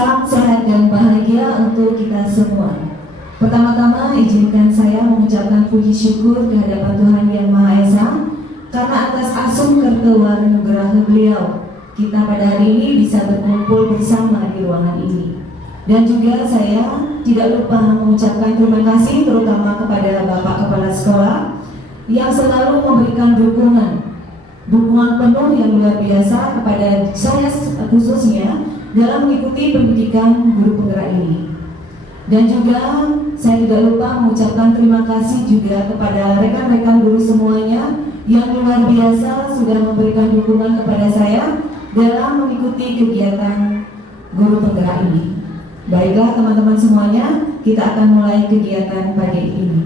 Salam sehat dan bahagia untuk kita semua. Pertama-tama izinkan saya mengucapkan puji syukur kehadapan Tuhan Yang Maha Esa karena atas asung kertawanugraha beliau kita pada hari ini bisa berkumpul bersama di ruangan ini. Dan juga saya tidak lupa mengucapkan terima kasih terutama kepada Bapak Kepala Sekolah yang selalu memberikan dukungan penuh yang luar biasa kepada saya khususnya dalam mengikuti pendidikan guru penggerak ini. Dan juga saya tidak lupa mengucapkan terima kasih juga kepada rekan-rekan guru semuanya yang luar biasa sudah memberikan dukungan kepada saya dalam mengikuti kegiatan guru penggerak ini. Baiklah teman-teman semuanya, kita akan mulai kegiatan pagi ini.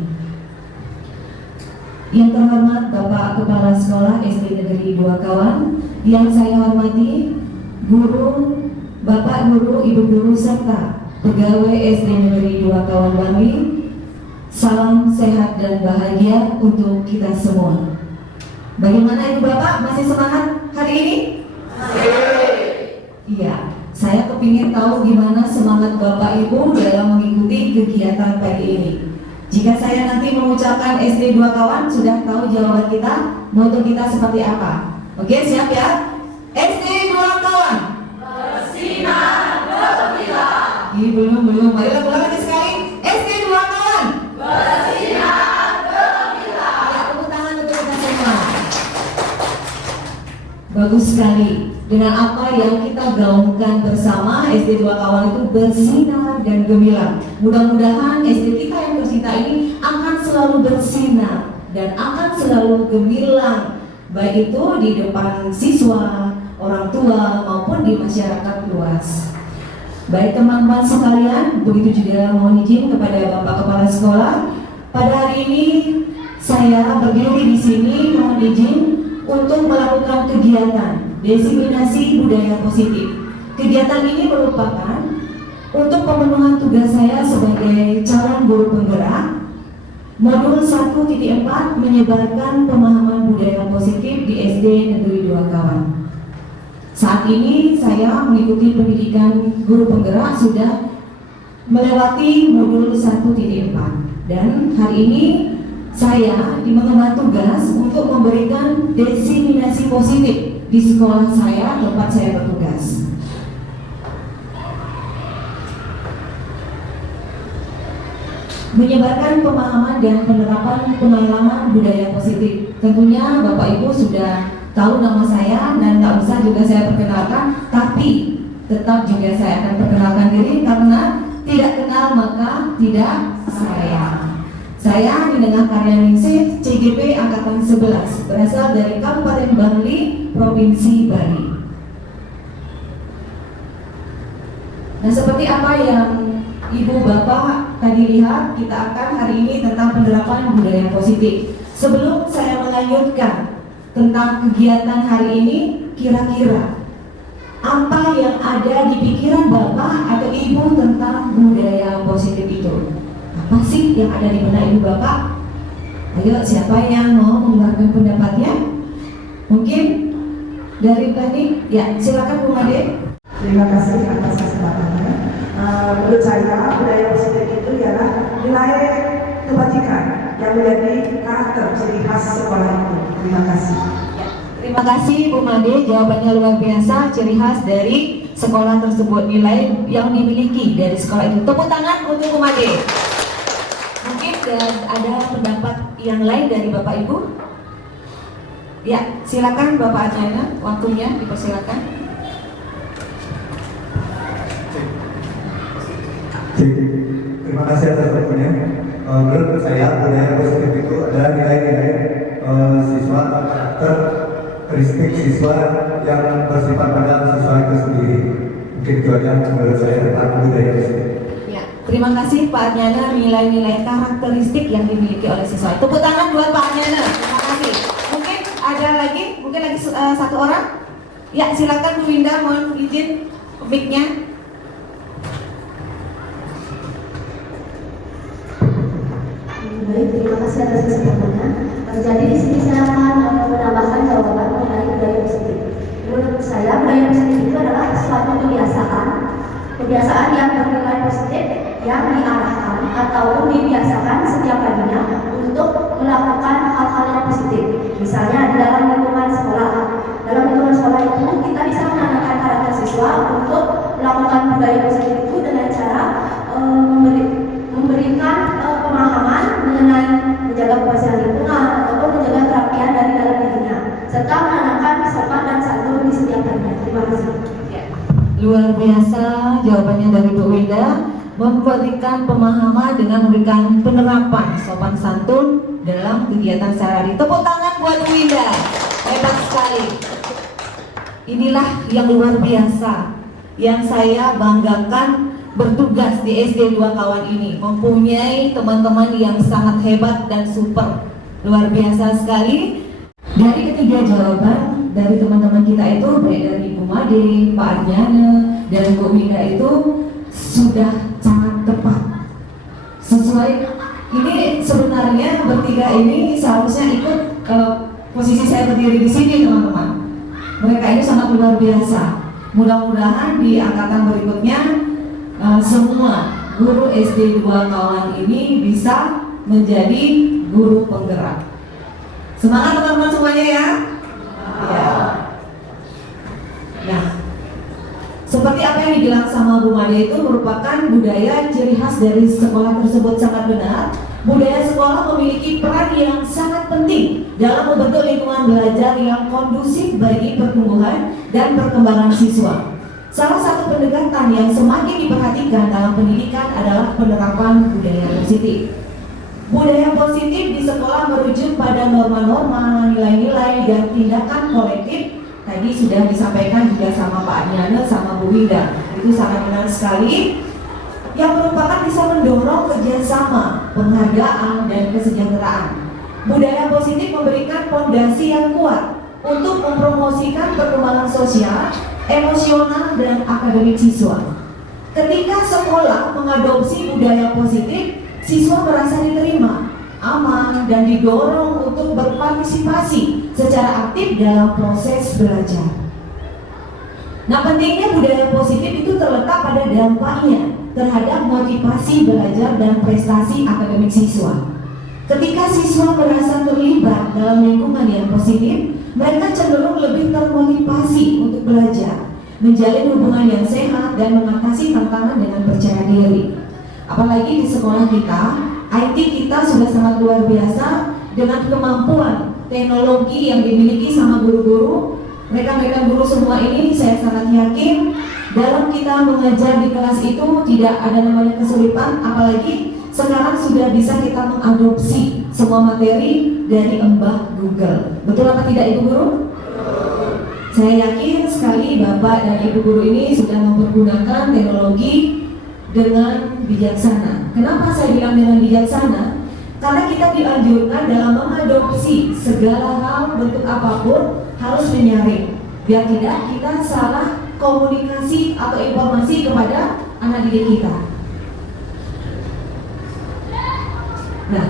Yang terhormat Bapak Kepala Sekolah SD Negeri 2 Kawan, yang saya hormati guru, Bapak Guru, Ibu Guru, serta pegawai SD Negeri 2 Kawan Bangli, salam sehat dan bahagia untuk kita semua. Bagaimana Ibu Bapak, masih semangat hari ini? Iya, saya kepingin tahu gimana semangat Bapak Ibu dalam mengikuti kegiatan pagi ini. Jika saya nanti mengucapkan SD 2 Kawan, sudah tahu jawaban kita, moto kita seperti apa. Oke, siap ya? SD 2 Kawan bersinar berkilau. Belum. Marilah ulang lagi sekali. SD 2 Kawan bersinar berkilau. Ya, tepuk tangan untuk kita semua. Bagus sekali. Dengan apa yang kita gaungkan bersama, SD 2 Kawan itu bersinar dan gemilang. Mudah-mudahan SD kita yang tercinta ini akan selalu bersinar dan akan selalu gemilang, baik itu di depan siswa, orang tua maupun di masyarakat luas. Baik teman-teman sekalian, begitu juga mohon izin kepada Bapak Kepala Sekolah. Pada hari ini saya berdiri di sini mohon izin untuk melakukan kegiatan diseminasi budaya positif. Kegiatan ini merupakan untuk pemenuhan tugas saya sebagai calon guru penggerak modul 1.4 menyebarkan pemahaman budaya positif di SD Negeri 2 Kawan. Saat ini saya mengikuti pendidikan guru penggerak sudah melewati modul 1.4 dan hari ini saya dimengemban tugas untuk memberikan diseminasi positif di sekolah saya, tempat saya bertugas. Menyebarkan pemahaman dan penerapan pengalaman budaya positif. Tentunya Bapak Ibu sudah tahu nama saya dan tak usah juga saya perkenalkan, tapi tetap juga saya akan perkenalkan diri karena tidak kenal maka tidak sayang. Saya Ninengah Karyaningsih, CGP Angkatan 11, berasal dari Kabupaten Bangli, Provinsi Bali. Nah, seperti apa yang Ibu Bapak tadi lihat, kita akan hari ini tentang penerapan budaya positif. Sebelum saya melanjutkan tentang kegiatan hari ini, kira-kira apa yang ada di pikiran Bapak atau Ibu tentang budaya positif itu? Apa sih yang ada di benak Ibu Bapak? Ayo, siapa yang mau mengeluarkan pendapatnya? Mungkin dari tadi, ya silakan Bu Made. Terima kasih atas kesempatannya. Menurut saya budaya positif itu ialah nilai kebajikan yang menjadi karakter ciri khas sekolah itu. Terima kasih. Ya, terima kasih Bu Made, jawabannya luar biasa, ciri khas dari sekolah tersebut, nilai yang dimiliki dari sekolah itu. Tepuk tangan untuk Bu Made. Mungkin ada pendapat yang lain dari Bapak Ibu? Ya, silakan Bapak Ajana, waktunya dipersilakan. Terima kasih atas waktunya. Menurut saya budaya positif itu adalah nilai-nilai siswa atau karakteristik siswa yang bersifat pada siswa itu sendiri. Mungkin itu aja menurut saya tentang budaya positif. Terima kasih Pak Arnyana, nilai-nilai karakteristik yang dimiliki oleh siswa. Tepuk tangan buat Pak Arnyana. Terima kasih. Mungkin ada lagi, satu orang. Ya, silakan Bu Winda, mohon izin mic-nya. Baik, terima kasih atas kesempatannya. Jadi di sini saya akan menambahkan jawaban mengenai budaya positif. Menurut saya budaya positif itu adalah suatu kebiasaan Kebiasaan yang bernilai positif yang diarahkan ataupun dibiasakan setiap paginya untuk melakukan hal-hal yang positif. Misalnya di dalam lingkungan sekolah. Dalam lingkungan sekolah itu kita bisa menanamkan karakter siswa untuk melakukan budaya positif itu dengan cara memberikan pemahaman mengenai menjaga kebersihan lingkungan ataupun menjaga kerapian dari dalam dirinya, serta menanamkan sopan dan santun di setiap harinya. Terima kasih. Luar biasa jawabannya dari Bu Winda, memberikan pemahaman dengan memberikan penerapan sopan santun dalam kegiatan sehari-hari. Tepuk tangan buat Bu Winda, hebat sekali. Inilah yang luar biasa yang saya banggakan bertugas di SD 2 Kawan ini, mempunyai teman-teman yang sangat hebat dan super, luar biasa sekali. Dari ketiga jawaban dari teman-teman kita itu, baik dari Ibu Made, Pak Arjana, dan Bu Winda itu sudah sangat tepat. Sesuai, ini sebenarnya bertiga ini seharusnya ikut posisi saya berdiri di sini, teman-teman. Mereka ini sangat luar biasa. Mudah-mudahan di angkatan berikutnya semua guru SD 2 Kawan ini bisa menjadi guru penggerak. Semangat teman-teman semuanya ya. Ya. Nah, seperti apa yang dibilang sama Bu Made itu merupakan budaya ciri khas dari sekolah tersebut, sangat benar. Budaya sekolah memiliki peran yang sangat penting dalam membentuk lingkungan belajar yang kondusif bagi pertumbuhan dan perkembangan siswa. Salah satu pendekatan yang semakin diperhatikan dalam pendidikan adalah penerapan budaya positif. Budaya positif di sekolah merujuk pada norma-norma, nilai-nilai, dan tindakan kolektif. Tadi sudah disampaikan juga sama Pak Nyana, sama Bu Winda. Itu sangat benar sekali. Yang merupakan bisa mendorong kerjasama, penghargaan, dan kesejahteraan. Budaya positif memberikan fondasi yang kuat untuk mempromosikan perkembangan sosial, emosional, dan akademik siswa. Ketika sekolah mengadopsi budaya positif, siswa merasa diterima, aman, dan didorong untuk berpartisipasi secara aktif dalam proses belajar. Nah, pentingnya budaya positif itu terletak pada dampaknya terhadap motivasi belajar dan prestasi akademik siswa. Ketika siswa merasa terlibat dalam lingkungan yang positif, mereka cenderung lebih termotivasi untuk belajar, menjalin hubungan yang sehat, dan mengatasi tantangan dengan percaya diri. Apalagi di sekolah kita, IT kita sudah sangat luar biasa dengan kemampuan teknologi yang dimiliki sama guru-guru. Mereka guru semua ini saya sangat yakin dalam kita mengajar di kelas itu tidak ada namanya kesulitan, apalagi sekarang sudah bisa kita mengadopsi semua materi dari embah Google. Betul apa tidak Ibu Guru? Saya yakin sekali Bapak dan Ibu Guru ini sudah mempergunakan teknologi dengan bijaksana. Kenapa saya bilang dengan bijaksana? Karena kita dianjurkan dalam mengadopsi segala hal bentuk apapun harus menyaring, biar tidak kita salah komunikasi atau informasi kepada anak didik kita. Nah,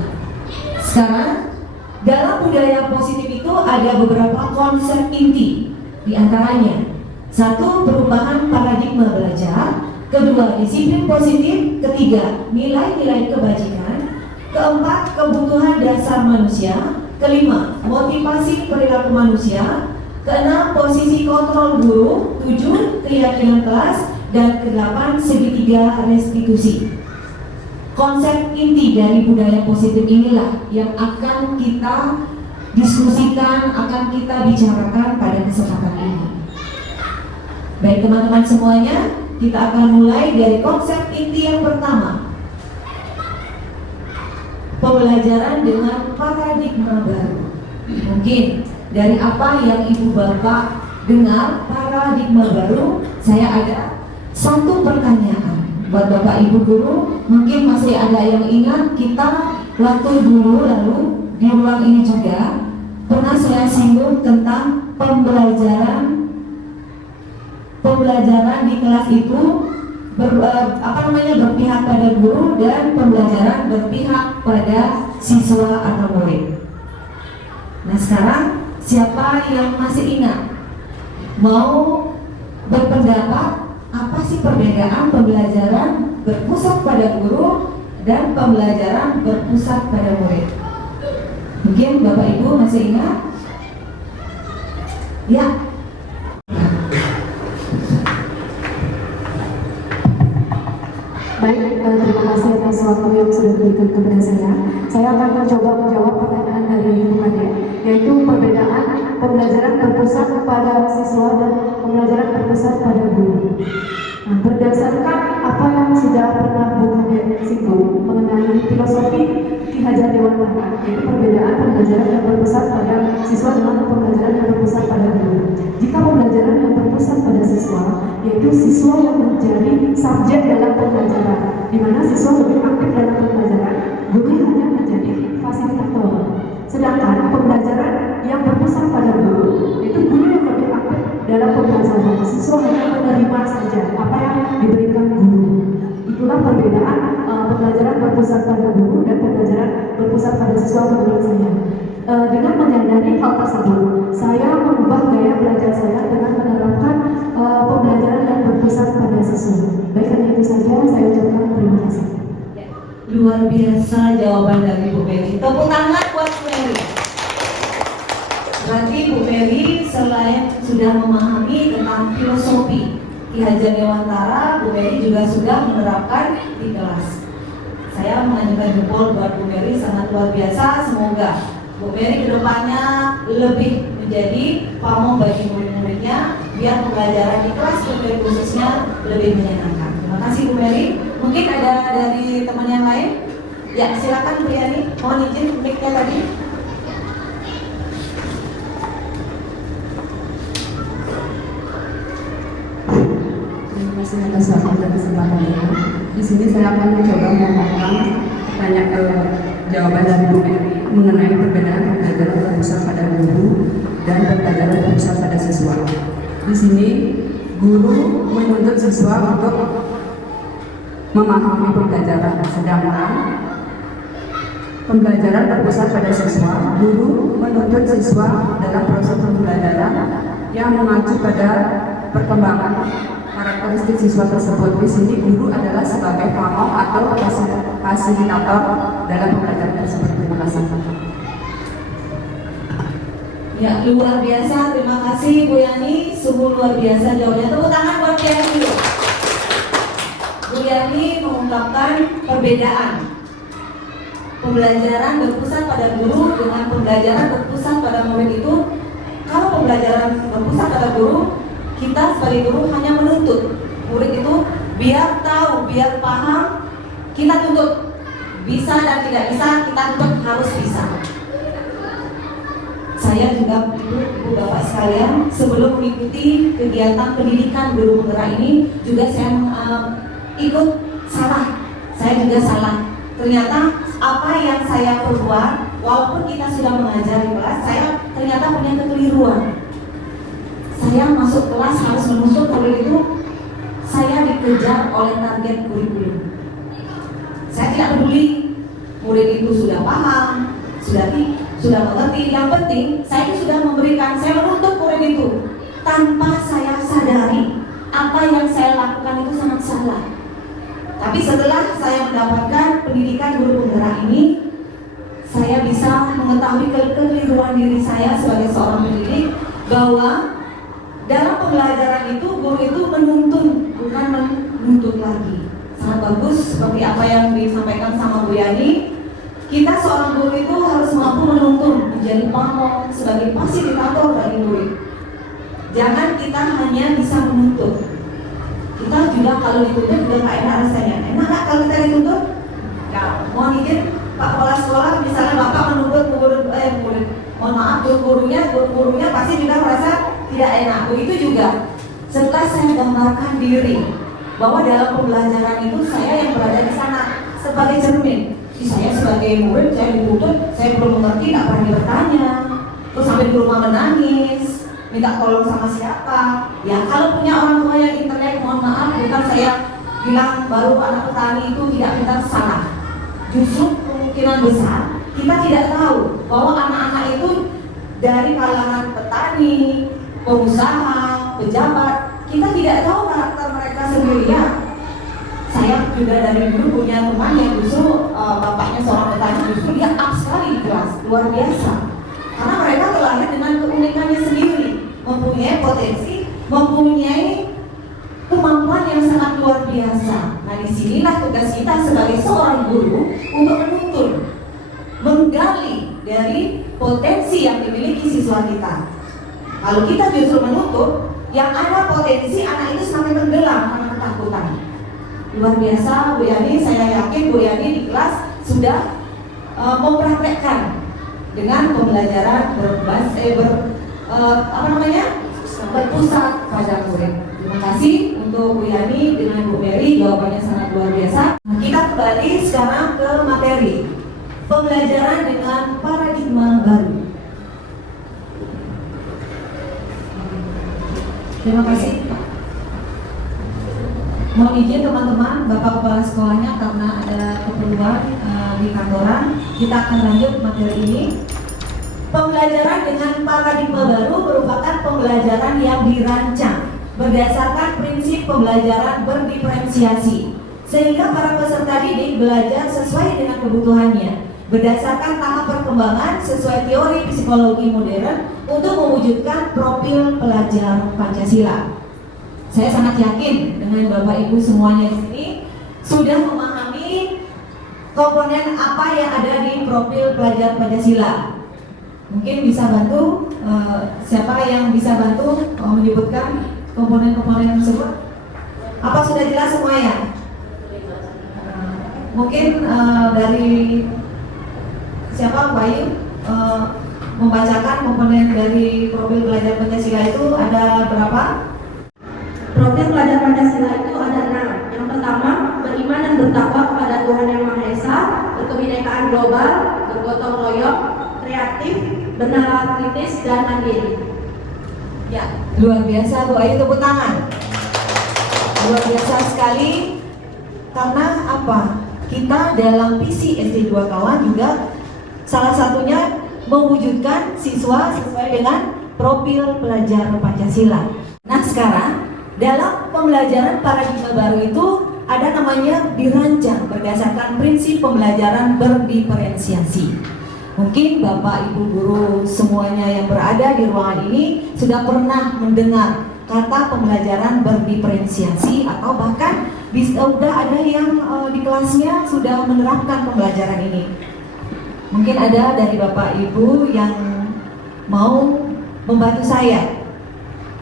sekarang dalam budaya positif itu ada beberapa konsep inti. Di antaranya, satu, perubahan paradigma belajar. Kedua, disiplin positif. Ketiga, nilai-nilai kebajikan. Keempat, kebutuhan dasar manusia. Kelima, motivasi perilaku manusia. Keenam, posisi kontrol guru. 7, keyakinan kelas. Dan kedelapan, segitiga restitusi. Konsep inti dari budaya positif inilah yang akan kita diskusikan, akan kita bicarakan pada kesempatan ini. Baik teman-teman semuanya, kita akan mulai dari konsep inti yang pertama. Pembelajaran dengan paradigma baru. Mungkin dari apa yang Ibu Bapak dengar paradigma baru, saya ada satu pertanyaan buat Bapak Ibu Guru. Mungkin masih ada yang ingat kita waktu dulu lalu di ruang ini juga pernah saya singgung tentang pembelajaran di kelas itu berpihak pada guru dan pembelajaran berpihak pada siswa atau murid. Nah sekarang siapa yang masih ingat? Mau berpendapat apa sih perbedaan pembelajaran berpusat pada guru dan pembelajaran berpusat pada murid? Mungkin Bapak Ibu masih ingat? Ya. Baik, terima kasih atas waktu yang sudah diberikan kepada saya. Saya akan mencoba menjawab pertanyaan dari Ibu Kade, yaitu perbedaan pembelajaran berpusat pada siswa dan pembelajaran berpusat pada guru. Nah, berdasarkan apa yang sudah pernah Bu Kade singgung mengenai filosofi Ki Hajar Dewantara, yaitu perbedaan pembelajaran yang berpusat pada siswa dengan pembelajaran yang berpusat pada guru. Jika pembelajaran yang berpusat pada siswa, yaitu siswa yang menjadi subjek dalam pembelajaran, di mana siswa lebih aktif dalam pembelajaran, guru hanya menjadi fasilitator. Sedangkan pembelajaran yang berpusat pada guru, itu guru yang lebih aktif dalam pembelajaran, siswa hanya menerima saja apa yang diberikan guru. Itulah perbedaan pembelajaran berpusat pada guru dan pembelajaran berpusat pada siswa menurut saya. Dengan menyadari hal tersebut, saya mengubah gaya belajar saya dengan menerapkan pembelajaran yang berpusat pada siswa. Baik, hanya itu saja saya ucapkan terima kasih. Luar biasa jawaban dari Bu Mary. Tepuk tangan buat Bu Mary. Berarti Bu Mary selain sudah memahami tentang filosofi Ki Hajar Dewantara, Bu Mary juga sudah menerapkan di kelas. Saya mengajukan jempol buat Bu Mary, sangat luar biasa. Semoga Bu Mary kedepannya lebih menjadi pamong bagi murid-muridnya, biar pembelajaran di kelas Bu Mary khususnya lebih menyenangkan. Terima kasih Bu Mary. Mungkin ada dari teman yang lain? Ya, silakan Bu Yani. Mohon izin mic-nya tadi. Terima kasih atas waktu dan kesempatannya. Di sini saya akan mencoba mengungkapkan jawaban dari Bu Mary mengenai perbedaan pembelajaran berpusat pada guru dan pembelajaran berpusat pada siswa. Di sini guru menuntut siswa untuk memahami pembelajaran, sedangkan pembelajaran berpusat pada siswa, guru menuntut siswa dalam proses pembelajaran yang mengacu pada perkembangan karakteristik siswa tersebut. Di sini guru adalah sebagai pamong atau fasilitator dalam pembelajaran tersebut. Terima kasih. Ya, luar biasa. Terima kasih Bu Yani. Sungguh luar biasa jawabannya. Tepuk tangan buat Bu Yani. Bu Yani mengungkapkan perbedaan pembelajaran berpusat pada guru dengan pembelajaran berpusat pada murid itu. Kalau pembelajaran berpusat pada guru, kita sebagai guru hanya menuntut murid itu biar tahu, biar paham. Kita tuntut bisa dan tidak bisa, kita tuntut harus bisa. Saya juga Ibu Bapak sekalian, sebelum mengikuti kegiatan pendidikan guru penggerak ini juga saya ikut salah. Saya juga salah. Ternyata apa yang saya perbuat, walaupun kita sudah mengajar di kelas, saya ternyata punya kekeliruan. Saya masuk kelas harus menuntut murid itu, saya dikejar oleh target kurikulum. Saya tidak peduli murid itu sudah paham, sudah mengerti. Yang penting saya itu sudah memberikan, saya menuntut murid itu tanpa saya sadari apa yang saya lakukan itu sangat salah. Tapi setelah saya mendapatkan pendidikan guru penggerak ini, saya bisa mengetahui kekeliruan diri saya sebagai seorang pendidik, bahwa dalam pembelajaran itu guru itu menuntun, bukan menuntut lagi. Sangat bagus seperti apa yang disampaikan sama Bu Yani. Kita seorang guru itu harus mampu menuntun, menjadi pamong sebagai fasilitator bagi murid. Jangan kita hanya bisa menuntut. Kita juga kalau dituntut juga nggak enak rasanya. Enak nggak kalau kita dituntut? Nggak. Mohon izin Pak Kepala Sekolah, misalnya Bapak menuntut murid, mohon maaf, gurunya pasti juga merasa tidak enak. Begitu juga setelah saya gambarkan diri bahwa dalam pembelajaran itu saya yang berada di sana sebagai cermin. Saya sebagai murid, saya dituntut, saya belum mengerti, nggak pernah bertanya, terus sampai di rumah menangis, minta tolong sama siapa. Ya kalau punya orang tua yang internet, mohon maaf, bukan saya bilang baru anak petani itu tidak pintar, salah. Justru kemungkinan besar kita tidak tahu bahwa anak-anak itu dari kalangan petani, pengusaha, pejabat. Kita tidak tahu karakter mereka sendiri ya. Saya juga dari dulu punya teman yang justru bapaknya seorang petani, justru dia up sekali di kelas, luar biasa. Karena mereka terlahir dengan keunikannya sendiri, mempunyai potensi, mempunyai kemampuan yang sangat luar biasa. Nah, disinilah tugas kita sebagai seorang guru untuk menuntun, menggali dari potensi yang dimiliki siswa kita. Kalau kita justru menutup, yang ada potensi anak itu semakin tenggelam karena ketakutan. Luar biasa, Bu Yani, saya yakin Bu Yani di kelas sudah mempraktekkan dengan pembelajaran berpusat pada murid. Terima kasih untuk Bu Yani dengan Bu Mary, jawabannya sangat luar biasa. Nah, kita kembali sekarang ke materi pembelajaran dengan paradigma baru. Terima kasih. Mohon izin teman-teman, Bapak Kepala Sekolahnya karena ada keperluan di kantoran, kita akan lanjut materi ini. Pembelajaran dengan paradigma baru merupakan pembelajaran yang dirancang berdasarkan prinsip pembelajaran berdiferensiasi, sehingga para peserta didik belajar sesuai dengan kebutuhannya, berdasarkan tahap perkembangan sesuai teori psikologi modern untuk mewujudkan profil pelajar Pancasila. Saya sangat yakin dengan Bapak Ibu semuanya di sini sudah memahami komponen apa yang ada di profil pelajar Pancasila. Mungkin bisa bantu, siapa yang bisa bantu menyebutkan komponen-komponen tersebut? Apa sudah jelas semuanya? Mungkin dari siapa, Bayu, membacakan komponen dari profil pelajar Pancasila itu ada berapa? Profil pelajar Pancasila itu ada 6. Yang pertama, beriman dan bertakwa kepada Tuhan Yang Maha Esa, berkebinekaan global, bergotong royong, kreatif, bernalar kritis, dan adil. Ya, luar biasa Bu Ayu, tepuk tangan. Luar biasa sekali. Karena apa? Kita dalam visi SD 2 Kawan juga salah satunya mewujudkan siswa sesuai dengan profil pelajar Pancasila. Nah, sekarang dalam pembelajaran paradigma baru itu ada namanya dirancang berdasarkan prinsip pembelajaran berdiferensiasi. Mungkin Bapak Ibu guru semuanya yang berada di ruangan ini sudah pernah mendengar kata pembelajaran berdiferensiasi, atau bahkan sudah ada yang di kelasnya sudah menerapkan pembelajaran ini. Mungkin ada dari Bapak Ibu yang mau membantu saya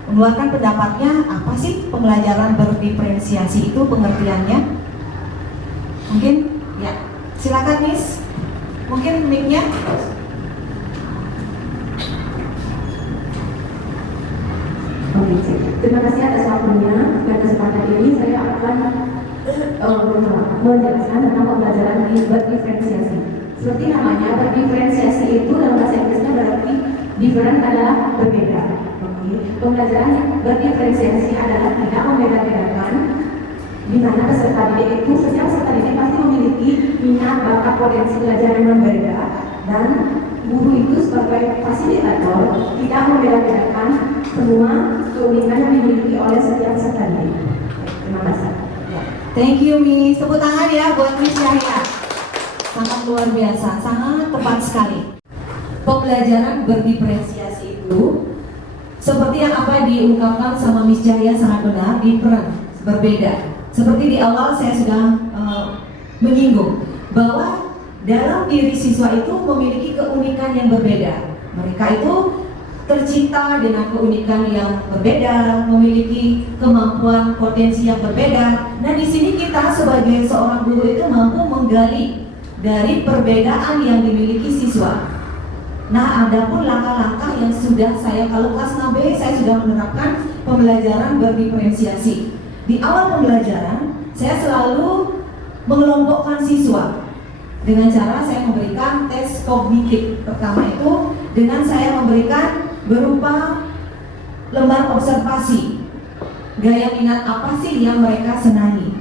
mengeluarkan pendapatnya, apa sih pembelajaran berdiferensiasi itu pengertiannya? Mungkin ya, silakan Miss. Mungkin mic-nya. Oke, terima kasih atas waktunya. Pada kesempatan ini saya akan menjelaskan tentang pembelajaran berdiferensiasi. Seperti namanya, berdiferensiasi itu dalam bahasa Inggrisnya berarti different adalah berbeda. Pembelajaran berdiferensiasi adalah tidak membeda-bedakan, di mana peserta didik itu, setiap peserta didik pasti memiliki minat, bakat, potensi belajar yang berbeda, dan guru itu sebagai fasilitator tidak membeda-bedakan semua keunikan yang dimiliki oleh setiap peserta didik. Terima kasih. Thank you Miss. Tepuk tangan ya buat Miss Yahya. Sangat luar biasa, sangat tepat sekali. Pembelajaran berdiferensiasi itu seperti yang apa diungkapkan sama Miss Cahya sangat benar, different, berbeda. Seperti di awal saya sudah menyinggung bahwa dalam diri siswa itu memiliki keunikan yang berbeda. Mereka itu tercipta dengan keunikan yang berbeda, memiliki kemampuan potensi yang berbeda. Nah, di sini kita sebagai seorang guru itu mampu menggali dari perbedaan yang dimiliki siswa. Nah, ada pun langkah-langkah yang sudah saya, kalau kelas 6B saya sudah menerapkan pembelajaran berdiferensiasi. Di awal pembelajaran, saya selalu mengelompokkan siswa dengan cara saya memberikan tes kognitif. Pertama itu dengan saya memberikan berupa lembar observasi. Gaya minat apa sih yang mereka senangi?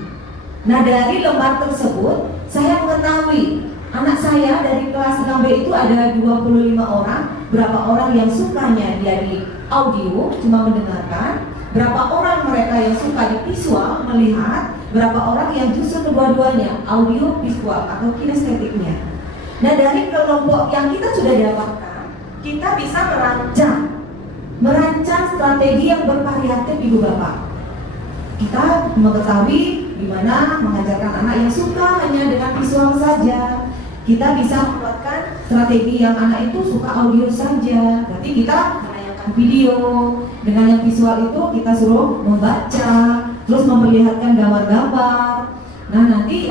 Nah, dari lembar tersebut saya mengetahui anak saya dari kelas 6B itu ada 25 orang, berapa orang yang sukanya dia di audio, cuma mendengarkan, Berapa orang mereka yang suka di visual melihat, berapa orang yang justru kedua-duanya, audio visual atau kinestetiknya. Nah, dari kelompok yang kita sudah dapatkan, kita bisa merancang strategi yang bervariatif, Ibu Bapak. Kita mengetahui di mana mengajarkan anak yang suka hanya dengan visual saja. Kita bisa membuatkan strategi yang anak itu suka audio saja. Berarti kita menayangkan video. Dengan yang visual itu kita suruh membaca, terus memperlihatkan gambar-gambar. Nah, nanti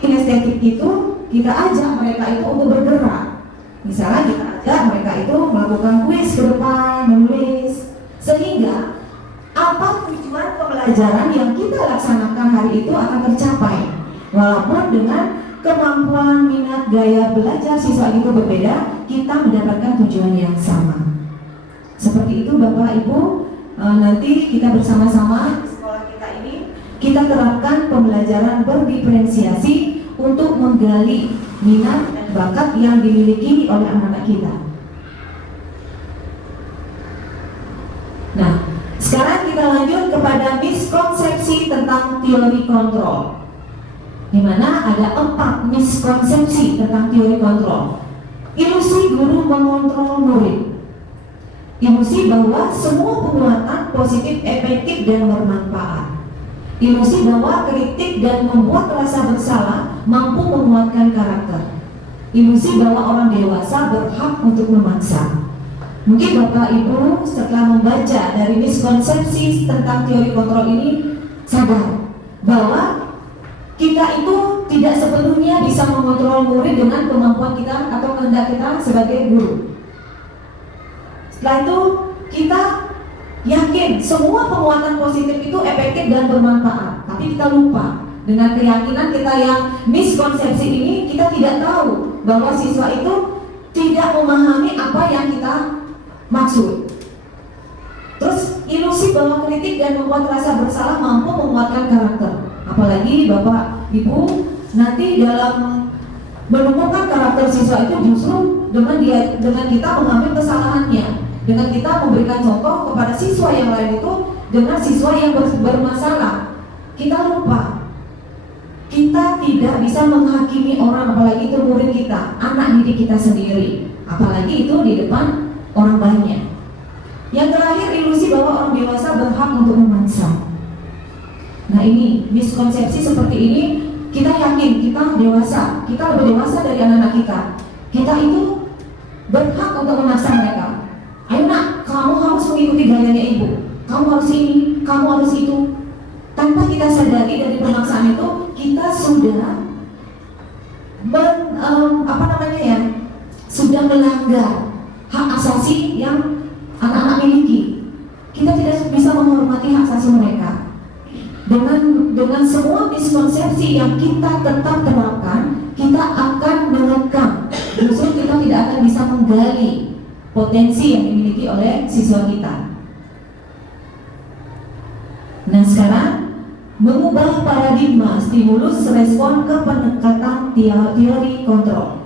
kinestetik itu kita ajak mereka itu untuk bergerak. Misalnya kita ajak mereka itu melakukan kuis ke depan, menulis, sehingga apa tujuan pembelajaran yang kita laksanakan hari itu akan tercapai. Walaupun dengan kemampuan, minat, gaya belajar siswa itu berbeda, kita mendapatkan tujuan yang sama. Seperti itu Bapak Ibu, nanti kita bersama-sama di sekolah kita ini, kita terapkan pembelajaran berdiferensiasi untuk menggali minat dan bakat yang dimiliki oleh anak-anak kita. Nah, sekarang kita lanjut kepada miskonsepsi tentang teori kontrol, di mana ada 4 miskonsepsi tentang teori kontrol. Ilusi guru mengontrol murid. Ilusi bahwa semua penguatan positif, efektif, dan bermanfaat. Ilusi bahwa kritik dan membuat rasa bersalah mampu menguatkan karakter. Ilusi bahwa orang dewasa berhak untuk memaksa. Mungkin Bapak Ibu setelah membaca dari miskonsepsi tentang teori kontrol ini sadar bahwa kita itu tidak sepenuhnya bisa mengontrol murid dengan kemampuan kita atau kehendak kita sebagai guru. Setelah itu kita yakin semua penguatan positif itu efektif dan bermanfaat, tapi kita lupa dengan keyakinan kita yang miskonsepsi ini, kita tidak tahu bahwa siswa itu tidak memahami apa yang kita maksud. Terus ilusi bahwa kritik dan membuat rasa bersalah mampu menguatkan karakter. Apalagi Bapak Ibu nanti dalam menemukan karakter siswa itu justru dengan kita mengambil kesalahannya. Dengan kita memberikan contoh kepada siswa yang lain itu dengan siswa yang bermasalah. Kita lupa. Kita tidak bisa menghakimi orang, apalagi itu murid kita, anak didik kita sendiri. Apalagi itu di depan orang banyak. Yang terakhir, ilusi bahwa orang dewasa berhak untuk memaksa. Nah, ini miskonsepsi seperti ini, kita yakin kita dewasa, kita lebih dewasa dari anak-anak kita. Kita itu berhak untuk memaksa mereka. Ayo nak, kamu harus mengikuti gayanya ibu. Kamu harus ini, kamu harus itu. Tanpa kita sadari dari pemaksaan itu, kita sudah sudah melanggar hak asasi yang anak-anak miliki. Kita tidak bisa menghormati hak asasi mereka. Dengan semua miskonsepsi yang kita tetap terapkan, kita akan mengekang. Justru kita tidak akan bisa menggali potensi yang dimiliki oleh siswa kita. Nah, sekarang mengubah paradigma stimulus respon ke pendekatan teori kontrol.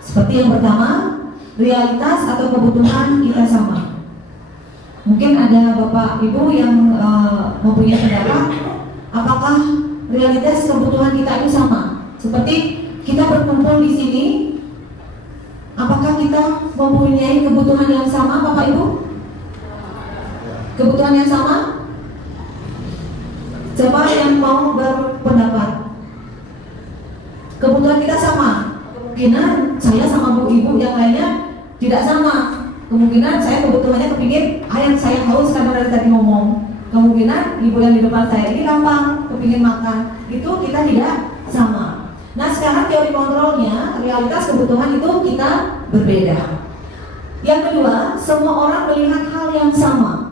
Seperti yang pertama, realitas atau kebutuhan kita sama. Mungkin ada Bapak Ibu yang mempunyai pendapat, apakah realitas kebutuhan kita itu sama? Seperti kita berkumpul di sini, apakah kita mempunyai kebutuhan yang sama, Bapak Ibu? Kebutuhan yang sama? Siapa yang mau berpendapat? Kebutuhan kita sama. Kemungkinan saya sama Bu Ibu yang lainnya tidak sama. Kemungkinan saya kebutuhannya kepingin air, saya haus karena dari tadi ngomong. Kemungkinan ibu yang di depan saya ini gampang kepingin makan. Itu kita tidak sama. Nah, sekarang teori kontrolnya, realitas kebutuhan itu kita berbeda. Yang kedua, semua orang melihat hal yang sama.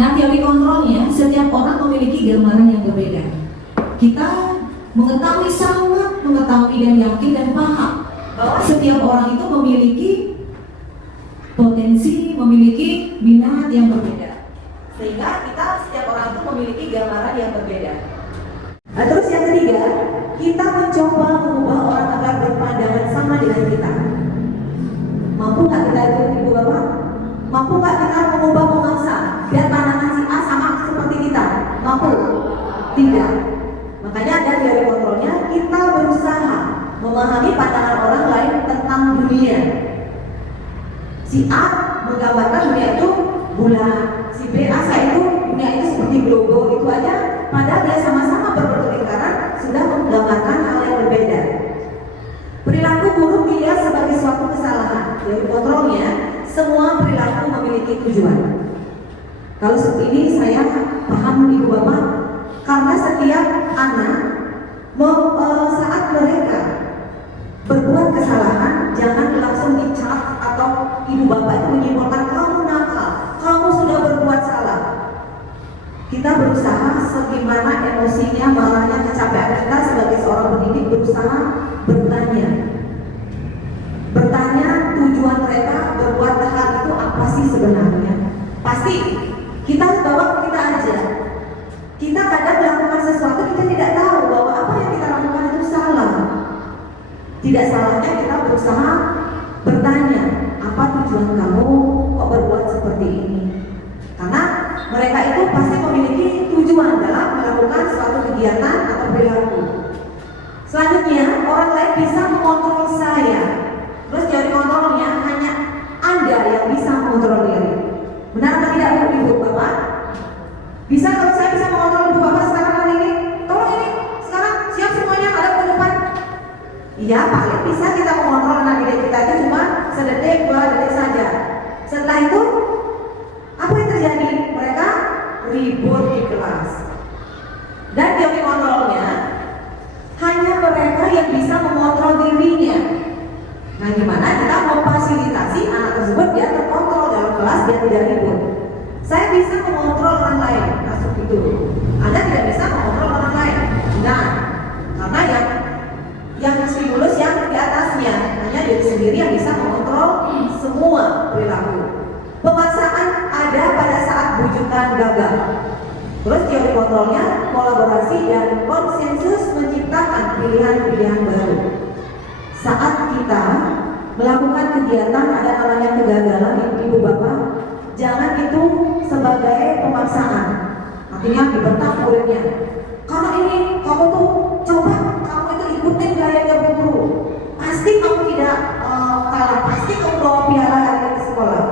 Nah, teori kontrolnya, setiap orang memiliki gambaran yang berbeda. Kita sangat mengetahui dan yakin dan paham bahwa setiap orang itu memiliki potensi, memiliki minat yang berbeda. Sehingga setiap orang itu memiliki gambaran yang berbeda. Nah, terus yang ketiga, kita mencoba mengubah orang agar berpandangan sama dengan kita. Mampu nggak kita itu, Ibu Bapak? Mampu nggak kita mengubah memaksa? Biar Makanya ada teori kontrolnya, kita berusaha memahami pandangan orang lain tentang dunia. Si A menggambarkan dunia itu bulat, si B asa itu dunia itu seperti globo, itu aja. Padahal dia sama-sama berbentuk lingkaran sudah menggambarkan hal yang berbeda. Perilaku buruk dilihat sebagai suatu kesalahan. Teori kontrolnya, semua perilaku memiliki tujuan. Kalau seperti ini saya paham Ibu Bapak, karena setiap anak saat mereka berbuat kesalahan, jangan langsung dicap atau Ibu Bapak itu menyimpulkan kamu nakal, kamu sudah berbuat salah. Kita berusaha segimana emosinya, marahnya, kecapean kita sebagai seorang pendidik berusaha bertanya tujuan mereka berbuat hal itu apa sih sebenarnya. Pasti kita bawa ke kita aja. Kita kadang melakukan sesuatu kita tidak tahu bahwa apa yang kita lakukan itu salah. Tidak salahnya kita berusaha bertanya, apa tujuan kamu kok berbuat seperti ini? Karena mereka itu pasti memiliki tujuan dalam melakukan suatu kegiatan atau perilaku. Selanjutnya, orang lain bisa mengontrol saya. Terus teori kontrolnya hanya Anda yang bisa mengontrol diri. Benar atau tidak Ibu Bapak? Bisa, kalau saya bisa mengontrol Ibu Bapak sekarang hari ini, tolong ini sekarang siap semuanya ada ke depan. Iya, paling bisa kita mengontrol anak didik kita itu cuma sedetik, 2 detik saja. Setelah itu apa yang terjadi? Mereka ribut di kelas. Dan teori kontrolnya hanya mereka yang bisa mengontrol dirinya. Nah, gimana kita memfasilitasi anak tersebut biar terkontrol dalam kelas, biar tidak ribut. Saya bisa mengontrol orang lain, masuk itu. Anda tidak bisa mengontrol orang lain. Nah, karena yang stimulus yang di atasnya, hanya diri sendiri yang bisa mengontrol semua perilaku. Pemaksaan ada pada saat bujukan gagal. Terus teori kontrolnya, kolaborasi dan konsensus menciptakan pilihan-pilihan baru. Saat kita melakukan kegiatan ada namanya kegagalan, Ibu Bapak, jangan itu sebagai pemaksaan. Artinya dibentak muridnya. Kalau ini kamu tuh coba kamu itu ikutin gaya guru. Pasti kamu tidak kalah, pasti kamu bawa piala hari ini ke sekolah.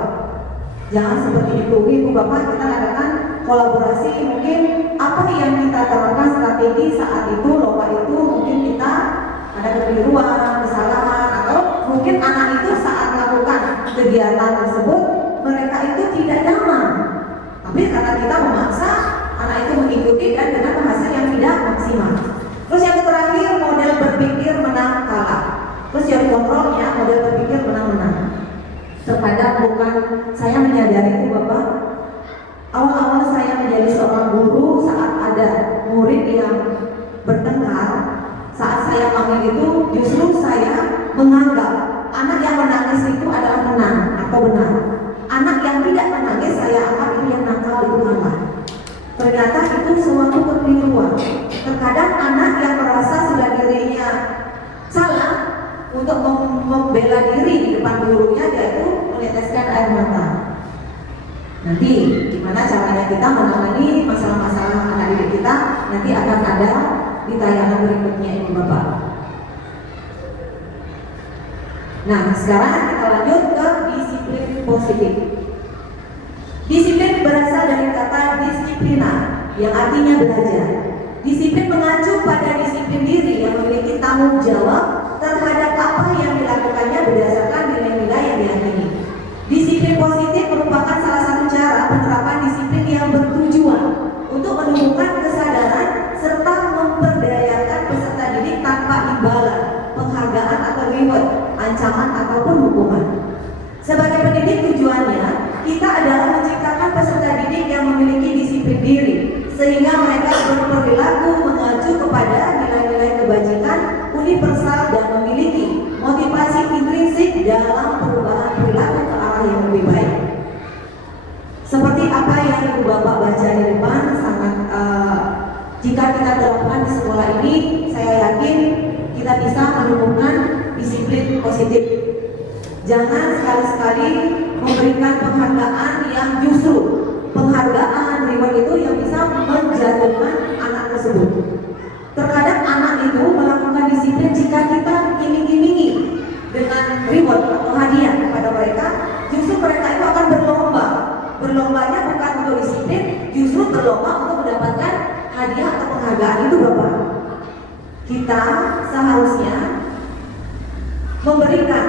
Jangan seperti itu, Ibu Bapak. Kita adakan kolaborasi, mungkin apa yang kita terapkan strategi saat itu, lomba itu, mungkin kita ada kekeliruan, kesalahan, atau mungkin anak itu saat melakukan kegiatan tersebut mereka itu tidak nyaman. Tapi karena kita memaksa, anak itu mengikuti dan dengan hasil yang tidak maksimal. Terus yang terakhir, model berpikir menang kalah. Terus yang kontrolnya model berpikir menang-menang. Terkadang bukan saya menyadari itu Bapak. Awal-awal saya menjadi seorang guru saat ada murid yang bertengkar, saat saya panggil itu justru saya menganggap anak yang menangis itu adalah menang atau benar. Anak yang tidak menangis saya anggap itu yang nakal, itu kalah. Ternyata itu suatu kekeliruan. Terkadang anak yang merasa sudah dirinya salah untuk membela diri di depan gurunya, dia itu meneteskan air mata. Nanti gimana caranya kita menangani masalah-masalah anak didik kita nanti akan ada di tayangan berikutnya Ibu Bapak. Nah, sekarang kita lanjut ke disiplin positif. Disiplin berasal dari kata disiplina yang artinya belajar. Disiplin mengacu pada disiplin diri yang memiliki tanggung jawab terhadap apa yang dilakukannya berdasarkan nilai-nilai yang diyakini. Disiplin positif merupakan salah satu cara penerapan disiplin yang bertujuan untuk menumbuhkan kesadaran serta memperdayakan peserta didik tanpa imbalan, penghargaan atau reward, ancaman ataupun hukuman. Sebagai pendidik tujuannya, kita adalah menciptakan peserta didik yang memiliki disiplin diri, sehingga mereka berperilaku mengacu kepada nilai-nilai kebajikan universal dan memiliki motivasi intrinsik dalam perubahan perilaku ke arah yang lebih baik. Seperti apa yang Ibu Bapak baca di depan, sangat jika kita terapkan di sekolah ini, saya yakin kita bisa menumbuhkan disiplin positif. Jangan sekali-sekali memberikan penghargaan yang justru penghargaan reward itu yang bisa menjatuhkan anak tersebut. Terkadang anak itu melakukan disiplin jika kita iming-imingi dengan reward atau hadiah kepada mereka, justru mereka itu akan berlomba. Berlombanya bukan untuk disiplin, justru berlomba untuk mendapatkan hadiah atau penghargaan itu Bapak. Kita seharusnya memberikan